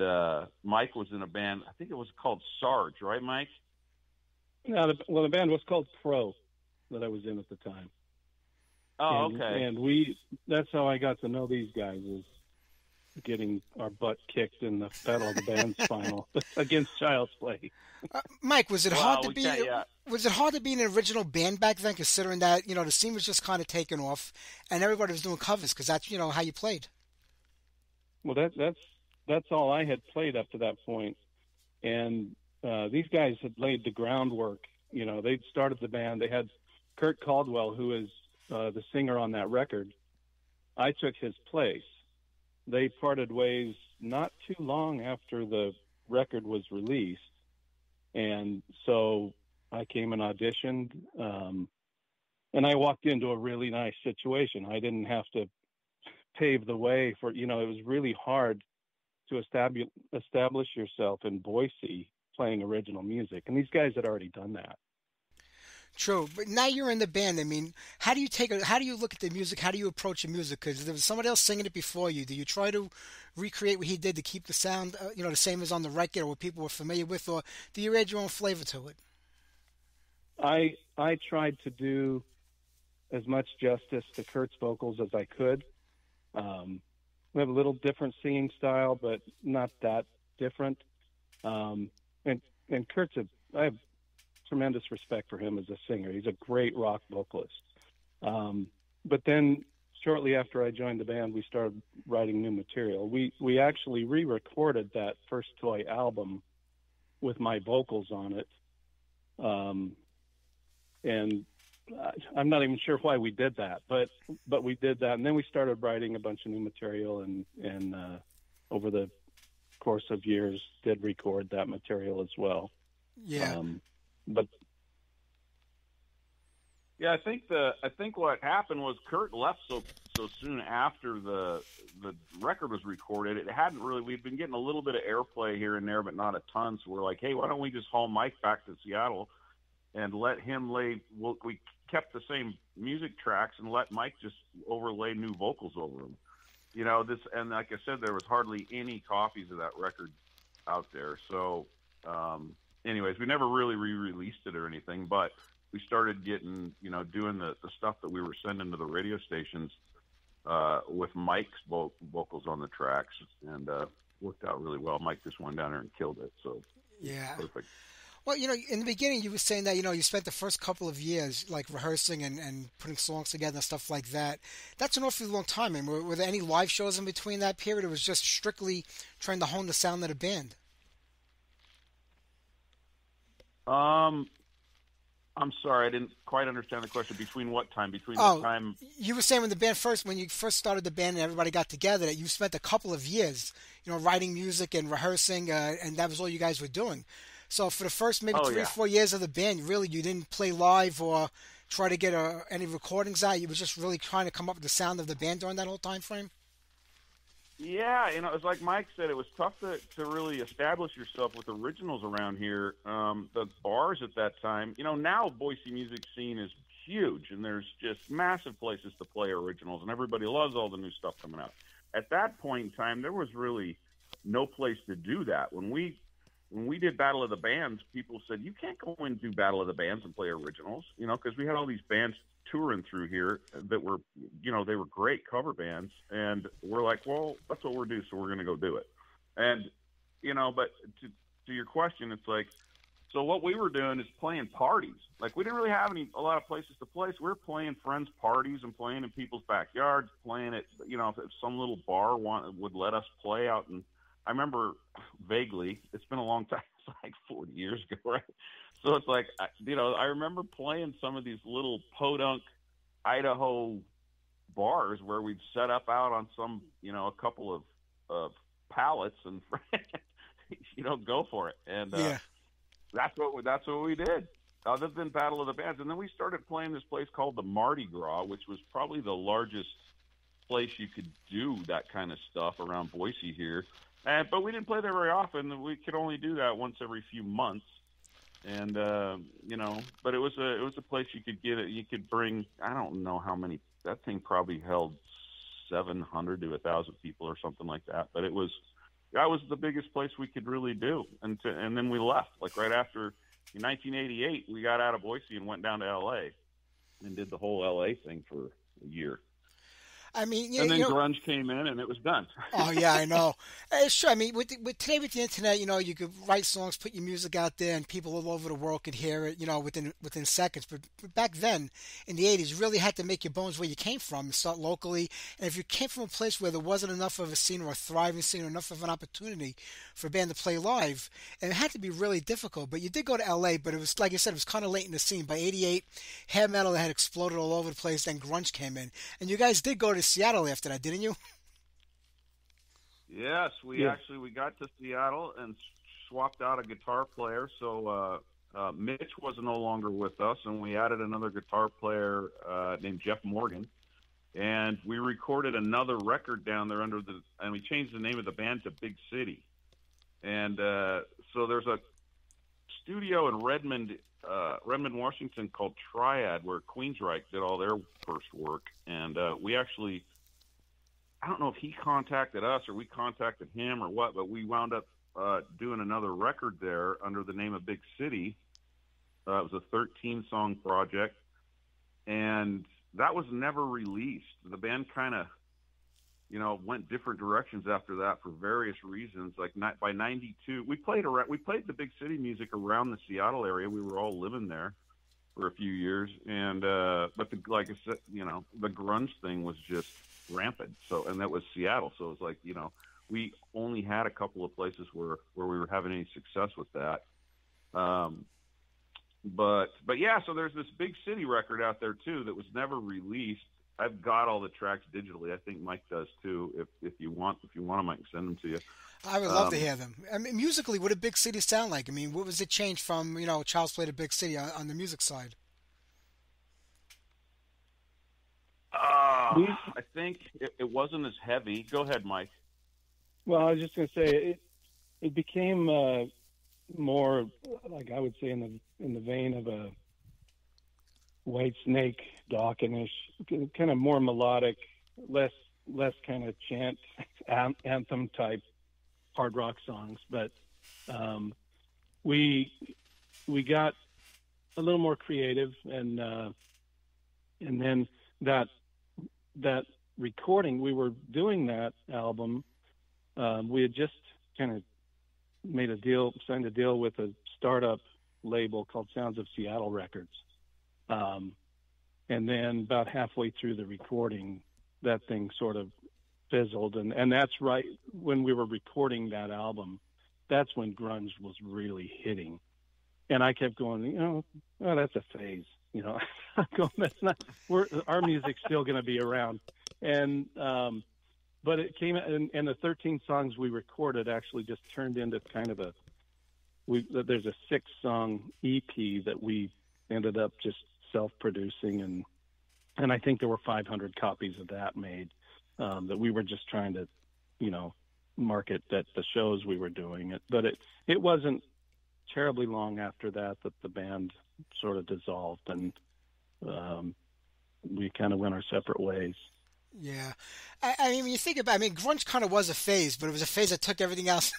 Mike was in a band, I think it was called Sarge, right, Mike? No, the band was called Pro that I was in at the time. Oh, okay. And that's how I got to know these guys, is getting our butt kicked in the Battle of the Bands final against ChildzPlay. Mike, was it hard to be? Yeah. Was it hard to be in an original band back then, considering that, you know, the scene was just kind of taking off and everybody was doing covers because that's, you know, how you played? Well, that's all I had played up to that point, and these guys had laid the groundwork. You know, they'd started the band. They had Kurt Caldwell, who is the singer on that record. I took his place. They parted ways not too long after the record was released. And so I came and auditioned, and I walked into a really nice situation. I didn't have to pave the way for, you know, it was really hard to establish yourself in Boise playing original music, and these guys had already done that. True, but now you're in the band. I mean, how do you look at the music? How do you approach the music? Because there was somebody else singing it before you. Do you try to recreate what he did to keep the sound, you know, the same as on the record or what people were familiar with, or do you add your own flavor to it? I tried to do as much justice to Kurt's vocals as I could. We have a little different singing style, but not that different. And Kurt's I have tremendous respect for him as a singer. He's a great rock vocalist. But then shortly after I joined the band, we started writing new material. We actually re-recorded that First Toy album with my vocals on it. And I'm not even sure why we did that, but we did that, and then we started writing a bunch of new material, and over the course of years did record that material as well. Yeah. But yeah, I think what happened was Kurt left so soon after the record was recorded. It hadn't really. We'd been getting a little bit of airplay here and there, but not a ton. So we're like, hey, why don't we just haul Mike back to Seattle and let him lay? We kept the same music tracks and let Mike just overlay new vocals over them. You know, this, and like I said, there was hardly any copies of that record out there. So, anyways, we never really re-released it or anything, but we started getting, you know, doing the stuff that we were sending to the radio stations with Mike's vocals on the tracks, and worked out really well. Mike just went down there and killed it. So, yeah, perfect. Well, you know, in the beginning, you were saying that, you know, you spent the first couple of years, like, rehearsing and putting songs together and stuff like that. That's an awfully long time. And were there any live shows in between that period? It was just strictly trying to hone the sound of the band? I'm sorry, I didn't quite understand the question. Between what time? Between the time... You were saying when you first started the band and everybody got together, that you spent a couple of years, you know, writing music and rehearsing, and that was all you guys were doing. So for the first maybe 3-4 years of the band, really, you didn't play live or try to get any recordings out? You were just really trying to come up with the sound of the band during that whole time frame? Yeah, you know, it was like Mike said, it was tough to really establish yourself with originals around here. The bars at that time, you know, now Boise music scene is huge, and there's just massive places to play originals, and everybody loves all the new stuff coming out. At that point in time, there was really no place to do that. When we did Battle of the Bands, people said, you can't go and do Battle of the Bands and play originals, you know, because we had all these bands touring through here that were, you know, they were great cover bands. And we're like, well, that's what we're doing, so we're going to go do it. And, you know, but to your question, it's like, so what we were doing is playing parties. Like, we didn't really have a lot of places to play, so we were playing friends' parties and playing in people's backyards, playing at, you know, if some little bar would let us play out. And I remember vaguely, it's been a long time, it's like 40 years ago, right? So it's like, you know, I remember playing some of these little podunk Idaho bars where we'd set up out on some, you know, a couple of pallets and, you know, go for it. And that's what we did, other than Battle of the Bands. And then we started playing this place called the Mardi Gras, which was probably the largest place you could do that kind of stuff around Boise here. But we didn't play there very often. We could only do that once every few months. And, you know, but it was a place you could get it. You could bring, I don't know how many, that thing probably held 700 to 1,000 people or something like that. But that was the biggest place we could really do. And then we left, like right after, in 1988, we got out of Boise and went down to LA and did the whole LA thing for a year. I mean, and then grunge came in, and it was done. Oh yeah, I know. It's true. I mean, today with the internet, you know, you could write songs, put your music out there, and people all over the world could hear it, you know, within seconds. But back then, in the '80s, you really had to make your bones where you came from and start locally. And if you came from a place where there wasn't enough of a scene or a thriving scene or enough of an opportunity for a band to play live, and it had to be really difficult. But you did go to LA, but it was, like I said, it was kind of late in the scene. By '88, hair metal had exploded all over the place. Then grunge came in, and you guys did go to Seattle after that, didn't you? Yes, we got to Seattle and swapped out a guitar player. So Mitch was no longer with us, and we added another guitar player named Jeff Morgan. And we recorded another record down there and we changed the name of the band to Big City. And so there's a studio in Redmond, Washington called Triad, where Queensryche did all their first work. And we actually, I don't know if he contacted us or we contacted him or what, but we wound up doing another record there under the name of Big City. It was a 13-song project, and that was never released. The band kind of, you know, went different directions after that for various reasons. Like by '92, we played the Big City music around the Seattle area. We were all living there for a few years, and but like I said, you know, the grunge thing was just rampant. So, and that was Seattle. So it was like, you know, we only had a couple of places where we were having any success with that. But yeah, so there's this Big City record out there too that was never released. I've got all the tracks digitally. I think Mike does too. If you want them, I can send them to you. I would love to hear them. I mean, musically, what did Big City sound like? I mean, what was it change from, Child's Play to Big City on the music side? I think it wasn't as heavy. Go ahead, Mike. Well, I was just going to say it became more, like I would say, in the vein of a White Snake, Dawkinish, kind of more melodic, less kind of chant anthem type hard rock songs. But we got a little more creative, and then that recording, we were doing that album. We had just kind of signed a deal with a startup label called Sounds of Seattle Records. And then about halfway through the recording, that thing sort of fizzled. And that's right when we were recording that album, that's when grunge was really hitting. And I kept going, oh, that's a phase. I'm going, that's not, our music's still going to be around. And, but it came, and the 13 songs we recorded actually just turned into kind of there's a 6-song EP that we ended up just self-producing, and I think there were 500 copies of that made, that we were just trying to, market at the shows we were doing it. But it wasn't terribly long after that the band sort of dissolved, and we kind of went our separate ways. Yeah, I mean, when you think about, grunge kind of was a phase, but it was a phase that took everything out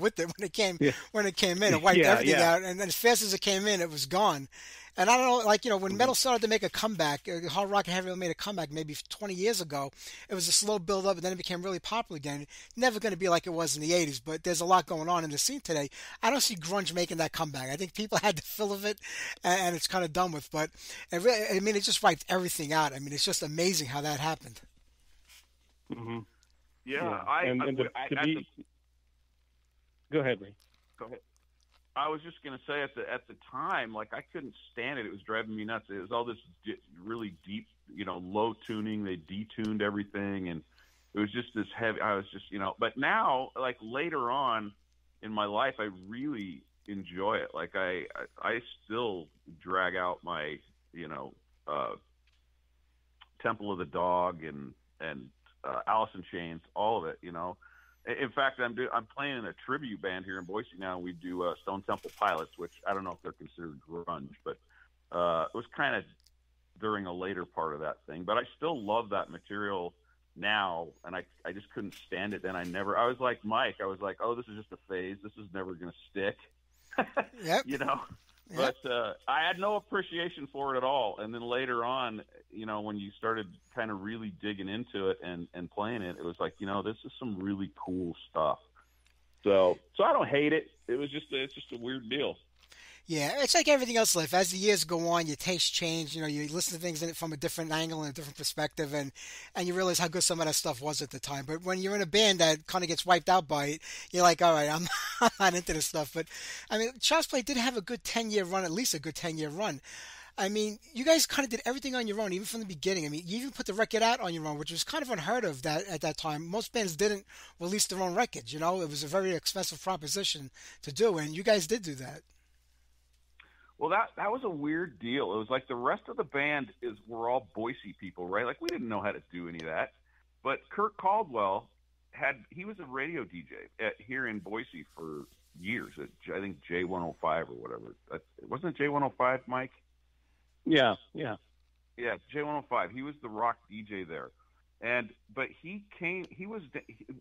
with it when it came in. It wiped everything out, and then as fast as it came in, it was gone. And I don't know, when metal started to make a comeback, hard rock and heavy metal made a comeback maybe 20 years ago. It was a slow build up, and then it became really popular again. Never going to be like it was in the 80s, but there's a lot going on in the scene today. I don't see grunge making that comeback. I think people had the fill of it, and it's kind of done with. But it just wiped everything out. It's just amazing how that happened. Mm-hmm. Yeah, Go ahead, Ray. Go ahead. I was just going to say at the time, like, I couldn't stand it. It was driving me nuts. It was all this really deep, low tuning. They detuned everything, and it was just this heavy. I was just, but now, like, later on in my life, I really enjoy it. Like, I still drag out my, Temple of the Dog and Alice in Chains, all of it, In fact, I'm playing in a tribute band here in Boise now. We do Stone Temple Pilots, which I don't know if they're considered grunge, but it was kind of during a later part of that thing. But I still love that material now, and I just couldn't stand it then. I was like Mike. I was like, oh, this is just a phase. This is never going to stick. Yep. But I had no appreciation for it at all. And then later on, when you started kind of really digging into it and playing it, it was like, this is some really cool stuff. So I don't hate it. It's just a weird deal. Yeah, it's like everything else in life. As the years go on, your tastes change. You listen to things in it from a different angle and a different perspective, and you realize how good some of that stuff was at the time. But when you're in a band that kind of gets wiped out by it, you're like, all right, I'm not into this stuff. But, Child's Play did have a good 10-year run, at least a good 10-year run. You guys kind of did everything on your own, even from the beginning. You even put the record out on your own, which was kind of unheard of at that time. Most bands didn't release their own records, It was a very expensive proposition to do, and you guys did do that. Well, that was a weird deal. It was like the rest of the band were all Boise people, right? Like, we didn't know how to do any of that. But Kurt Caldwell he was a radio DJ here in Boise for years. I think J105 or whatever. Wasn't it J105, Mike? Yeah. Yeah, J105. He was the rock DJ there. But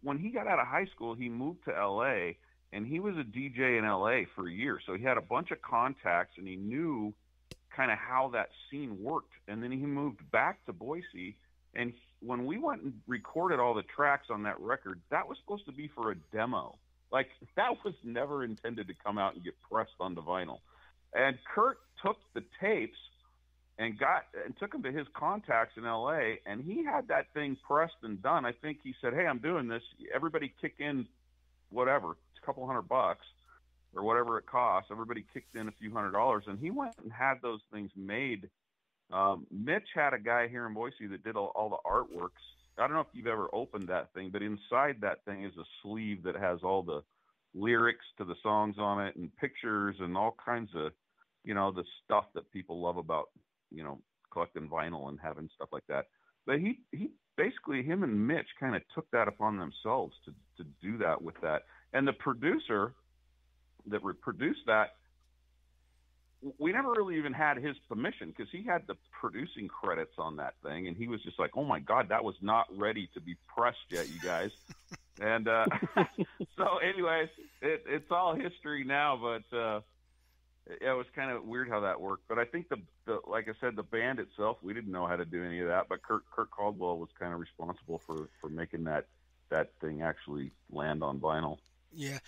when he got out of high school, he moved to LA, and he was a DJ in LA for a year. So he had a bunch of contacts, and he knew kind of how that scene worked. And then he moved back to Boise, and when we went and recorded all the tracks on that record, that was supposed to be for a demo. Like, that was never intended to come out and get pressed onto vinyl. And Kurt took the tapes and took them to his contacts in LA, and he had that thing pressed and done. I think he said, hey, I'm doing this. Everybody kick in whatever, it's a couple $100. or whatever it costs. Everybody kicked in a few $100s, and he went and had those things made. Mitch had a guy here in Boise that did all the artworks. I don't know if you've ever opened that thing, but inside that thing is a sleeve that has all the lyrics to the songs on it and pictures and all kinds of, the stuff that people love about, collecting vinyl and having stuff like that. But he basically, him and Mitch kind of took that upon themselves to do that with that. And the producer that produced that, we never really even had his permission, because he had the producing credits on that thing, and he was just like, "Oh my God, that was not ready to be pressed yet, you guys." And so, anyways, it's all history now. But it was kind of weird how that worked. But I think the like I said, the band itself, we didn't know how to do any of that. But Kurt Caldwell was kind of responsible for making that thing actually land on vinyl. Yeah.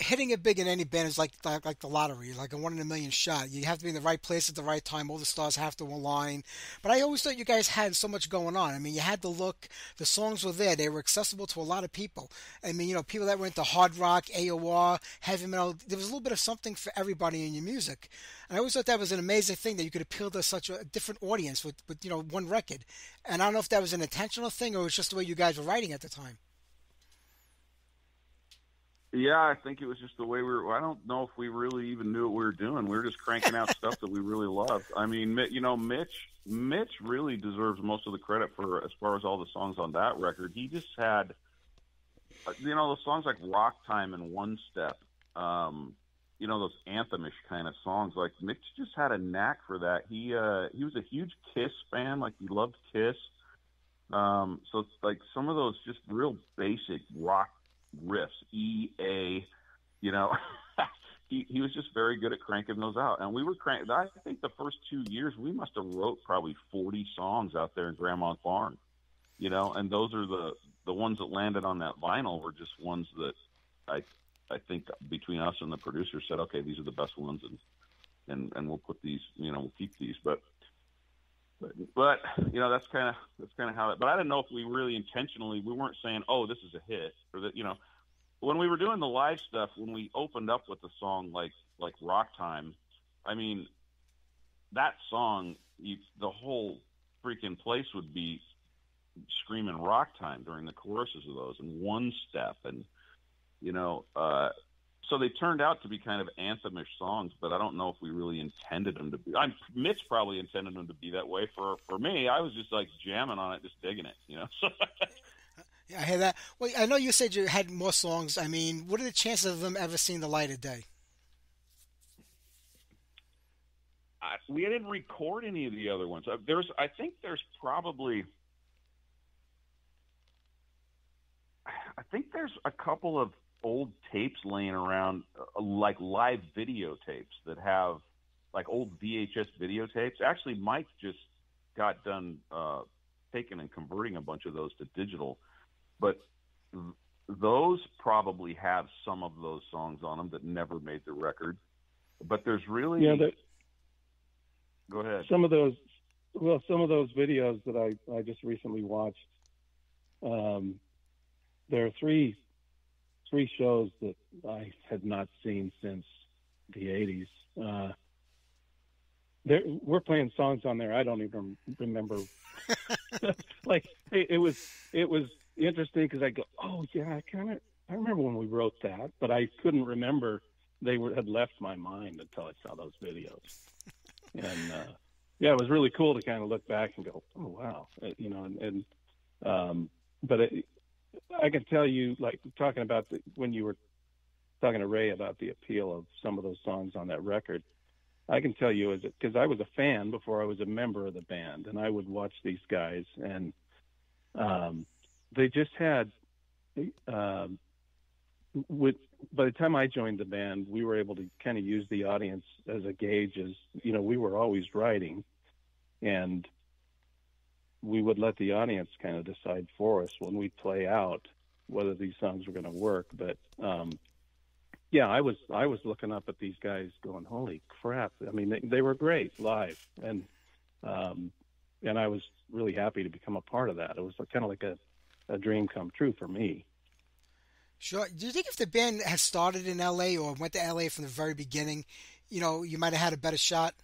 Hitting it big in any band is like the lottery, like a 1 in a million shot. You have to be in the right place at the right time. All the stars have to align. But I always thought you guys had so much going on. I mean, you had the look. The songs were there. They were accessible to a lot of people. I mean, people that were into hard rock, AOR, heavy metal. There was a little bit of something for everybody in your music. And I always thought that was an amazing thing, that you could appeal to such a different audience with one record. And I don't know if that was an intentional thing or it was just the way you guys were writing at the time. Yeah, I think it was just the way I don't know if we really even knew what we were doing. We were just cranking out stuff that we really loved. I mean, Mitch really deserves most of the credit for, as far as all the songs on that record. He just had, the songs like Rock Time and One Step, those anthemish kind of songs. Like, Mitch just had a knack for that. He was a huge Kiss fan. Like, he loved Kiss. So like some of those just real basic rock riffs, E-A, he was just very good at cranking those out. And we were I think the first 2 years we must have wrote probably 40 songs out there in Grandma's barn, and those are the ones that landed on that vinyl were just ones that I think between us and the producer said, okay, these are the best ones, and we'll put these, we'll keep these. But that's kind of how it. But I didn't know if we really intentionally, we weren't saying, oh, this is a hit, or that, when we were doing the live stuff, when we opened up with a song like Rock Time, I mean, that song, the whole freaking place would be screaming Rock Time during the choruses of those, and One Step, and so they turned out to be kind of anthemish songs, but I don't know if we really intended them to be. Mitch probably intended them to be that way. For me, I was just like jamming on it, just digging it, Yeah, I hear that. Well, I know you said you had more songs. I mean, what are the chances of them ever seeing the light of day? We didn't record any of the other ones. I think there's a couple of old tapes laying around, like live videotapes that have, like, old VHS videotapes. Actually, Mike just got done taking and converting a bunch of those to digital, but those probably have some of those songs on them that never made the record. But there's really go ahead. Some of those videos that I just recently watched, there are three shows that I had not seen since the 80s. We're playing songs on there I don't even remember. Like, it was interesting because I go, oh yeah, I remember when we wrote that, but I couldn't remember had left my mind until I saw those videos. And yeah, it was really cool to kind of look back and go, oh wow, but I can tell you, like, talking about when you were talking to Ray about the appeal of some of those songs on that record, I can tell you, because I was a fan before I was a member of the band, and I would watch these guys, and they just had, by the time I joined the band, we were able to kind of use the audience as a gauge, as, we were always writing, and we would let the audience kind of decide for us when we play out whether these songs were going to work. But yeah, I was looking up at these guys going, holy crap. I mean, they were great live. And I was really happy to become a part of that. It was kind of like a dream come true for me. Sure. Do you think if the band had started in L.A. or went to L.A. from the very beginning, you might have had a better shot?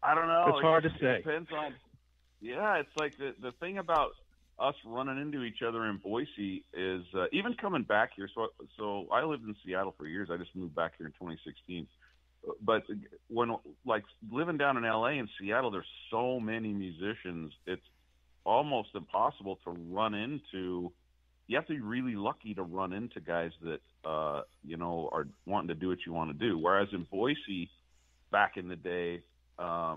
I don't know. It's hard to say. Depends on. Yeah, it's like the thing about us running into each other in Boise is even coming back here. So I lived in Seattle for years. I just moved back here in 2016. But when like living down in LA and Seattle, there's so many musicians. It's almost impossible to run into. You have to be really lucky to run into guys that are wanting to do what you want to do. Whereas in Boise, back in the day, I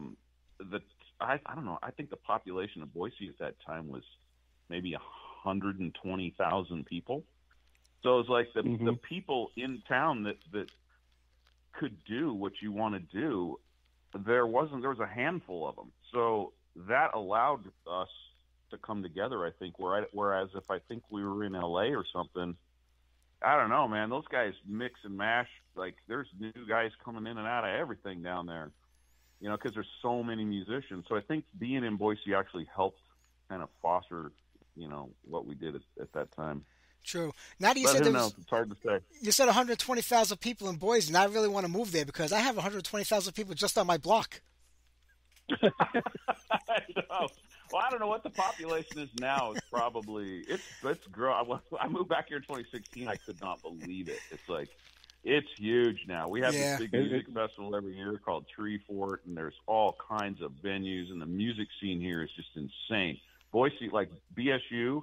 don't know. I think the population of Boise at that time was maybe 120,000 people. So it's like the people in town that could do what you want to do. There was a handful of them. So that allowed us to come together, I think. Whereas if I think we were in LA or something, I don't know, man. Those guys mix and mash. Like there's new guys coming in and out of everything down there. Because there's so many musicians. So I think being in Boise actually helped kind of foster, what we did at that time. True. Now that you but said who knows? It's hard to say. You said 120,000 people in Boise, and I really want to move there because I have 120,000 people just on my block. I know. Well, I don't know what the population is now. It's probably it's grown. I moved back here in 2016. I could not believe it. It's like it's huge now. We have this big music festival every year called Tree Fort, and there's all kinds of venues, and the music scene here is just insane. Boise, like BSU,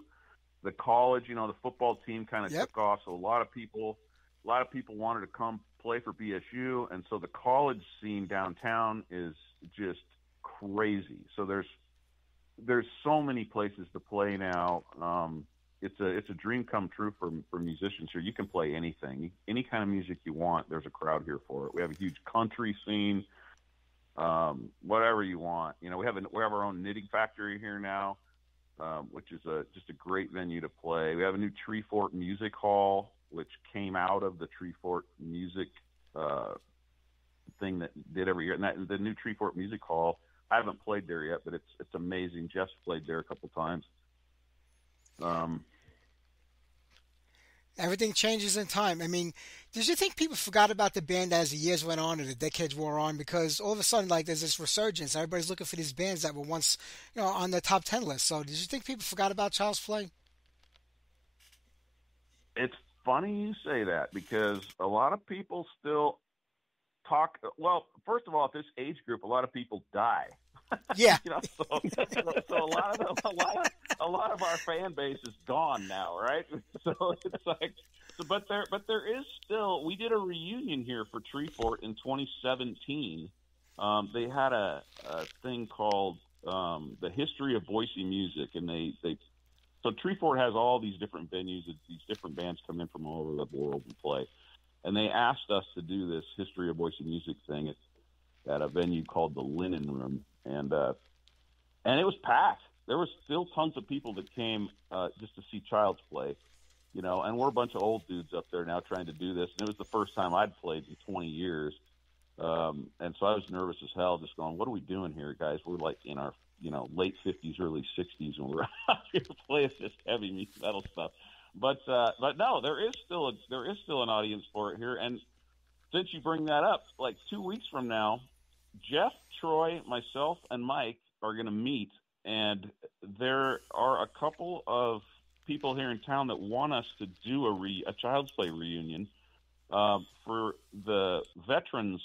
the college, the football team kind of took off, so a lot of people wanted to come play for BSU, and so the college scene downtown is just crazy. So there's so many places to play now. It's a dream come true for musicians here. You can play anything, any kind of music you want. There's a crowd here for it. We have a huge country scene, whatever you want. We have our own knitting factory here now, which is just a great venue to play. We have a new Tree Fort Music Hall, which came out of the Tree Fort Music thing that did every year. And the new Tree Fort Music Hall, I haven't played there yet, but it's amazing. Jeff's played there a couple times. Everything changes in time. I mean, did you think people forgot about the band as the years went on and the decades wore on? Because all of a sudden, like, there's this resurgence. Everybody's looking for these bands that were once, on the top 10 list. So did you think people forgot about Child's Play? It's funny you say that because a lot of people still talk. Well, first of all, at this age group, a lot of people die. Yeah. So a lot of our fan base is gone now, right? So it's like, but there is still. We did a reunion here for Tree Fort in 2017. They had a thing called the History of Boise Music, and so Tree Fort has all these different venues. These different bands come in from all over the world and play, and they asked us to do this History of Boise Music thing at a venue called the Linen Room. And it was packed. There was still tons of people that came just to see Child's Play, and we're a bunch of old dudes up there now trying to do this. And it was the first time I'd played in 20 years. And so I was nervous as hell, just going, what are we doing here, guys? We're like in our, late 50s, early 60s, and we're out here playing this heavy metal stuff. But no, there is still an audience for it here. And since you bring that up, like 2 weeks from now, Jeff, Troy, myself, and Mike are going to meet, and there are a couple of people here in town that want us to do a Child's Play reunion for the veterans.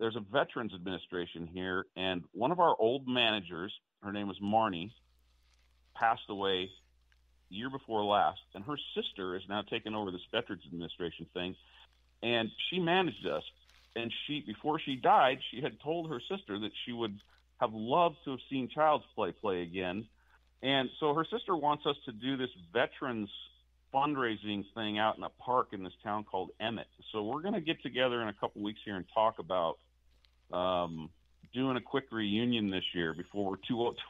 There's a veterans administration here, and one of our old managers, her name was Marnie, passed away year before last, and her sister is now taking over this veterans administration thing, and she managed us. And before she died, she had told her sister that she would have loved to have seen Child's Play again. And so her sister wants us to do this veterans fundraising thing out in a park in this town called Emmett. So we're going to get together in a couple weeks here and talk about doing a quick reunion this year before we're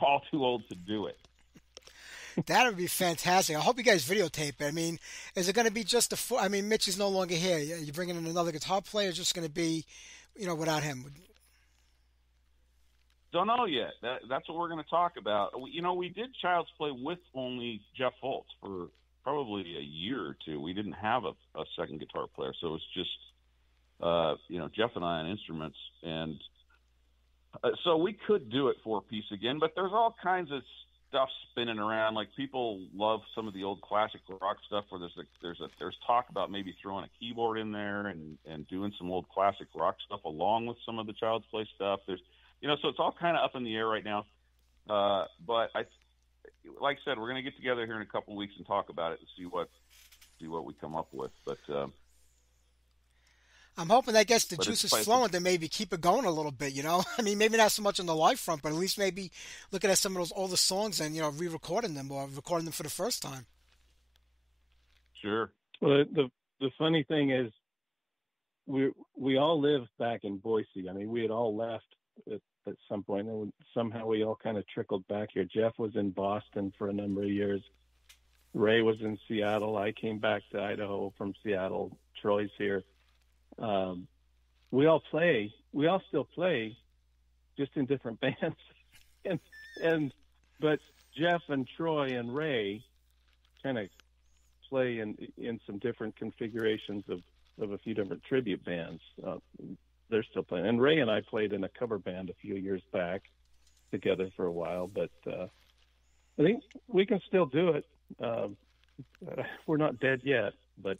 all too old to do it. That would be fantastic. I hope you guys videotape it. I mean, is it going to be just Mitch is no longer here. You're bringing in another guitar player. It's just going to be, without him. Don't know yet. That's what we're going to talk about. We did Child's Play with only Jeff Holtz for probably a year or two. We didn't have a second guitar player, so it was just Jeff and I on instruments, and so we could do it 4-piece again. But there's all kinds of stuff spinning around. Like, people love some of the old classic rock stuff where there's talk about maybe throwing a keyboard in there and doing some old classic rock stuff along with some of the Child's Play stuff. There's so it's all kind of up in the air right now. But like I said, we're going to get together here in a couple of weeks and talk about it and see what we come up with. But I'm hoping that gets the juices flowing to maybe keep it going a little bit, I mean, maybe not so much on the live front, but at least maybe looking at some of those older songs and, re-recording them or recording them for the first time. Sure. Well, the funny thing is we all lived back in Boise. I mean, we had all left at some point, and somehow we all kind of trickled back here. Jeff was in Boston for a number of years. Ray was in Seattle. I came back to Idaho from Seattle. Troy's here. We all still play, just in different bands. But Jeff and Troy and Ray kind of play in some different configurations of a few different tribute bands. They're still playing. And Ray and I played in a cover band a few years back together for a while, but I think we can still do it. We're not dead yet, but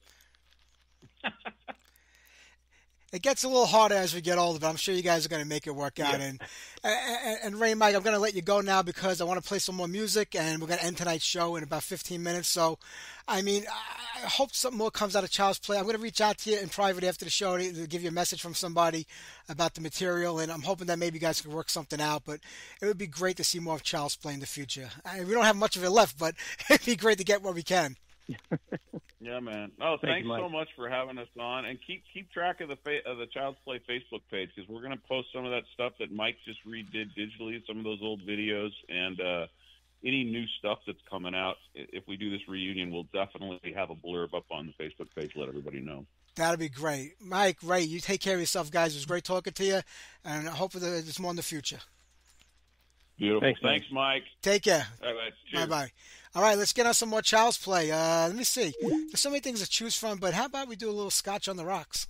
it gets a little harder as we get older, but I'm sure you guys are going to make it work out. Yeah. And Ray and Mike, I'm going to let you go now because I want to play some more music, and we're going to end tonight's show in about 15 minutes. So, I mean, I hope something more comes out of Child's Play. I'm going to reach out to you in private after the show to give you a message from somebody about the material, and I'm hoping that maybe you guys can work something out. But it would be great to see more of Child's Play in the future. We don't have much of it left, but it'd be great to get what we can. Yeah, man. Oh, thanks you, so much for having us on, and keep track of the Child's Play Facebook page, because we're going to post some of that stuff that Mike just redid digitally, some of those old videos, and any new stuff that's coming out. If we do this reunion, we'll definitely have a blurb up on the Facebook page, let everybody know. That'll be great. Mike, Ray, you take care of yourself, guys. It was great talking to you, and hopefully there's more in the future. Beautiful. Thanks, Mike. Take care. All right. Cheers. Bye-bye. All right, let's get on some more Child's Play. Let me see. There's so many things to choose from, but how about we do a little Scotch on the Rocks?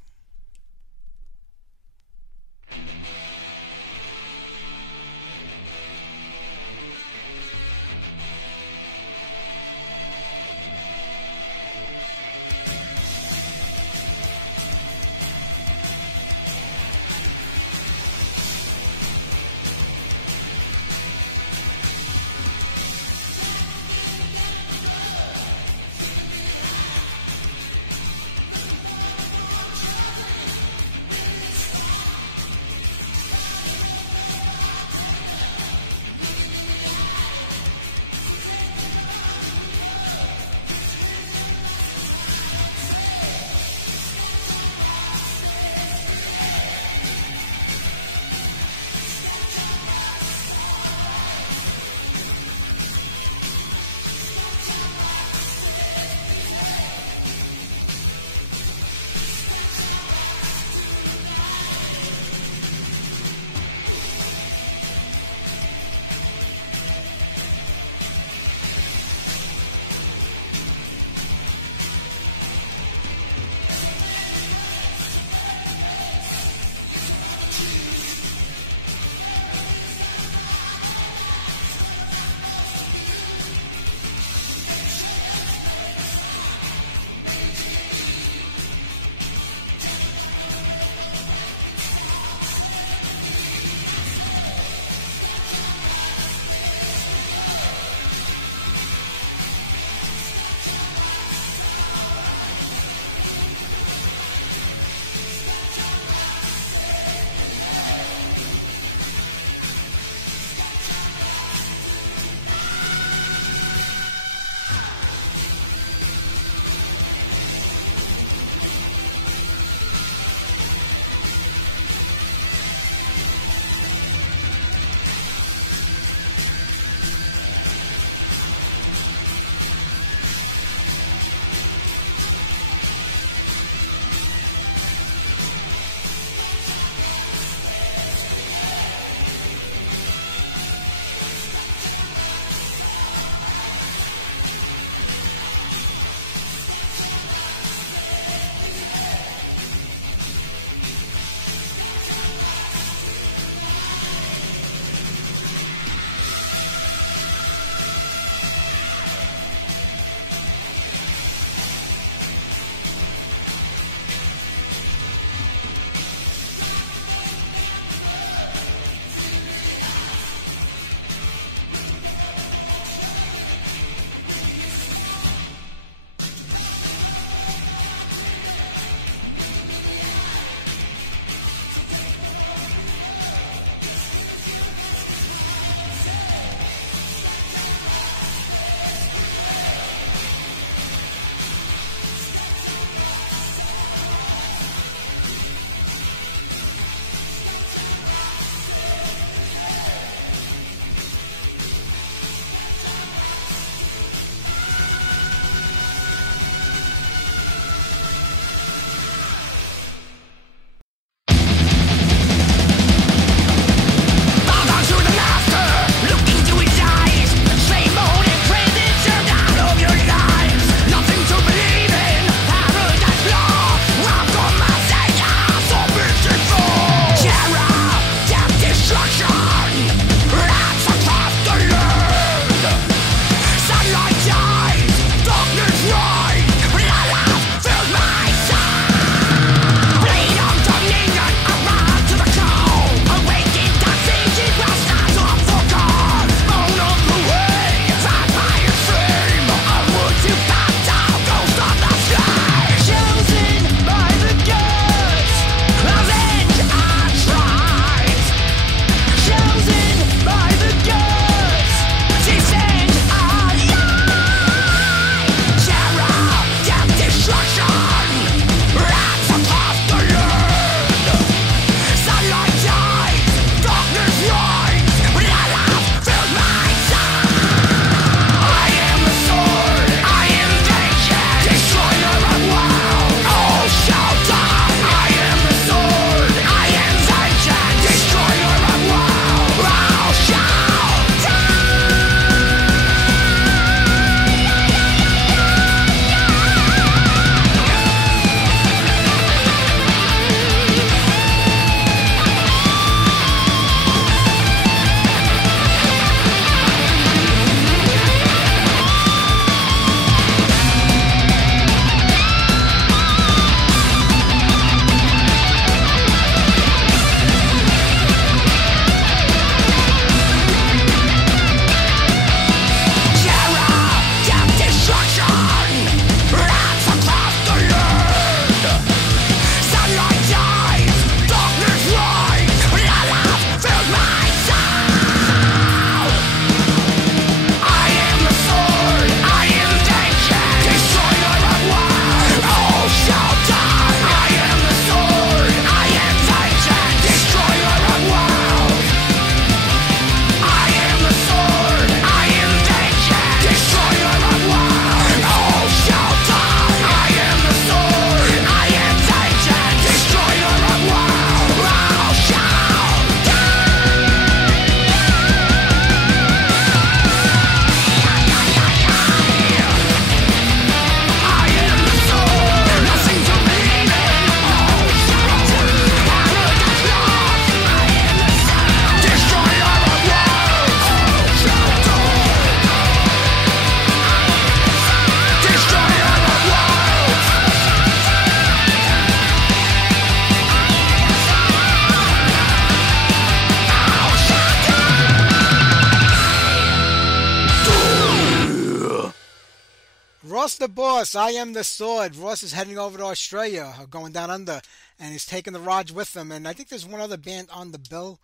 Ross the Boss, I Am the Sword. Ross is heading over to Australia, going down under, and he's taking the Rods with him. And I think there's one other band on the bill.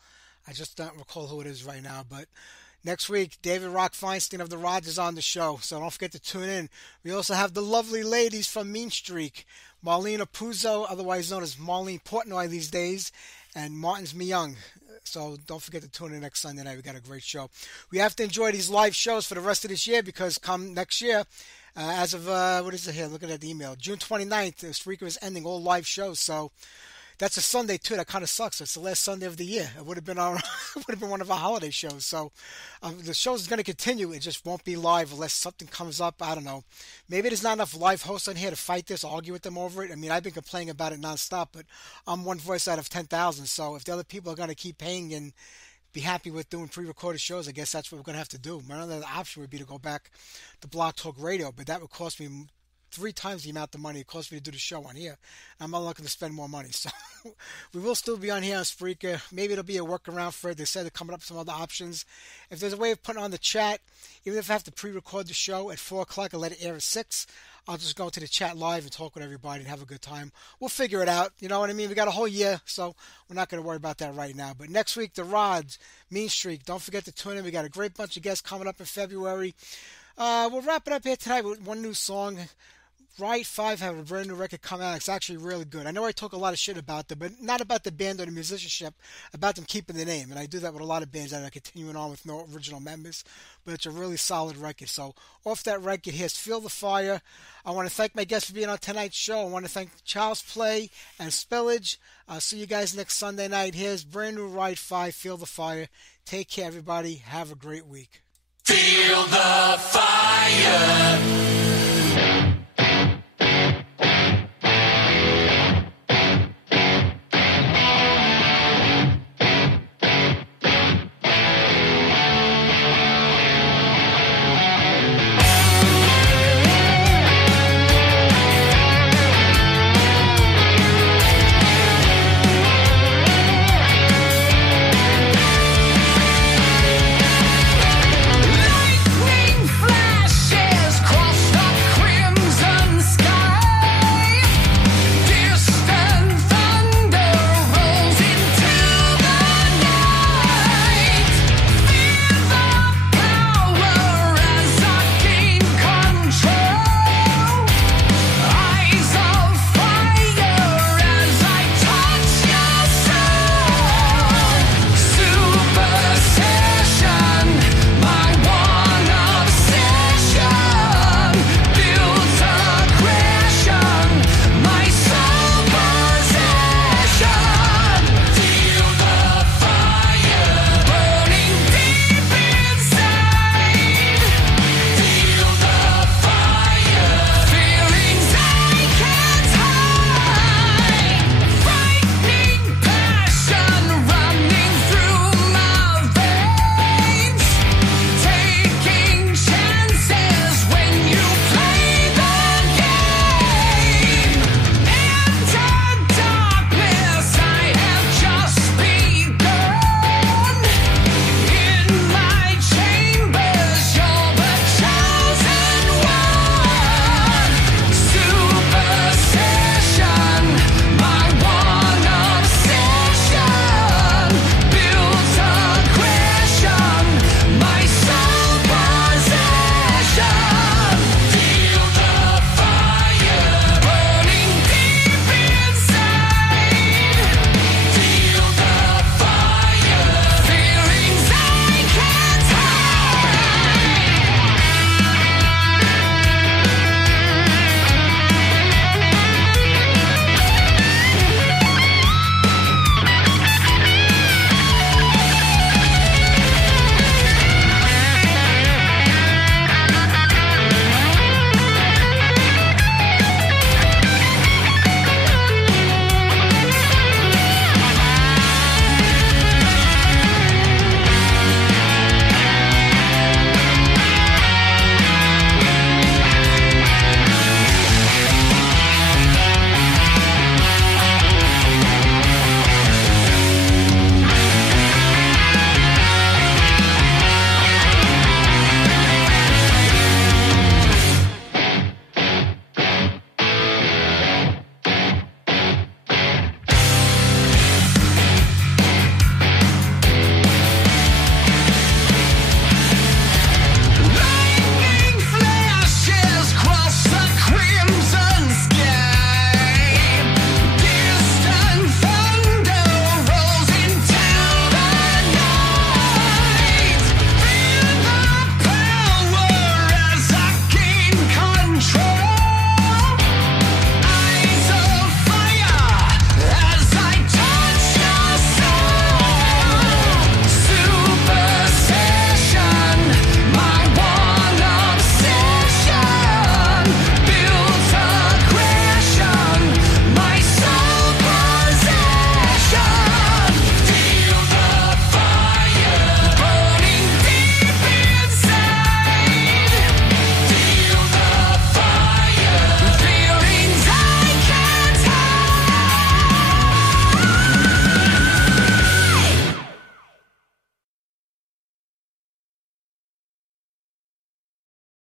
I just don't recall who it is right now, but next week, David Rock Feinstein of the Rods is on the show, so don't forget to tune in. We also have the lovely ladies from Mean Streak, Marlene Apuzzo, otherwise known as Marlene Portnoy these days, and Martin's Myung. So don't forget to tune in next Sunday night. We got a great show. We have to enjoy these live shows for the rest of this year because come next year, as of, what is it here? Looking at the email. June 29th, Spreaker is ending all live shows. So that's a Sunday, too. That kind of sucks. It's the last Sunday of the year. It would have been one of our holiday shows. So the show is going to continue. It just won't be live unless something comes up. I don't know. Maybe there's not enough live hosts on here to fight this, argue with them over it. I mean, I've been complaining about it nonstop, but I'm one voice out of 10,000. So if the other people are going to keep paying and be happy with doing pre-recorded shows, I guess that's what we're going to have to do. My other option would be to go back to Blog Talk Radio, but that would cost me 3 times the amount of money it cost me to do the show on here. I'm not looking to spend more money. So we will still be on here on Spreaker. Maybe it'll be a workaround for it. They said they're coming up with some other options. If there's a way of putting on the chat, even if I have to pre-record the show at 4 o'clock and let it air at 6, I'll just go to the chat live and talk with everybody and have a good time. We'll figure it out. You know what I mean? We got a whole year, so we're not going to worry about that right now. But next week, the Rods, Mean Streak. Don't forget to tune in. We got a great bunch of guests coming up in February. We'll wrap it up here tonight with one new song. Ride 5 have a brand new record come out. It's actually really good. I know I talk a lot of shit about them, but not about the band or the musicianship, about them keeping the name. And I do that with a lot of bands that are continuing on with no original members. But it's a really solid record. So off that record, here's Feel the Fire. I want to thank my guests for being on tonight's show. I want to thank ChildzPlay and Spillage. I'll see you guys next Sunday night. Here's brand new Ride 5, Feel the Fire. Take care, everybody. Have a great week. Feel the fire.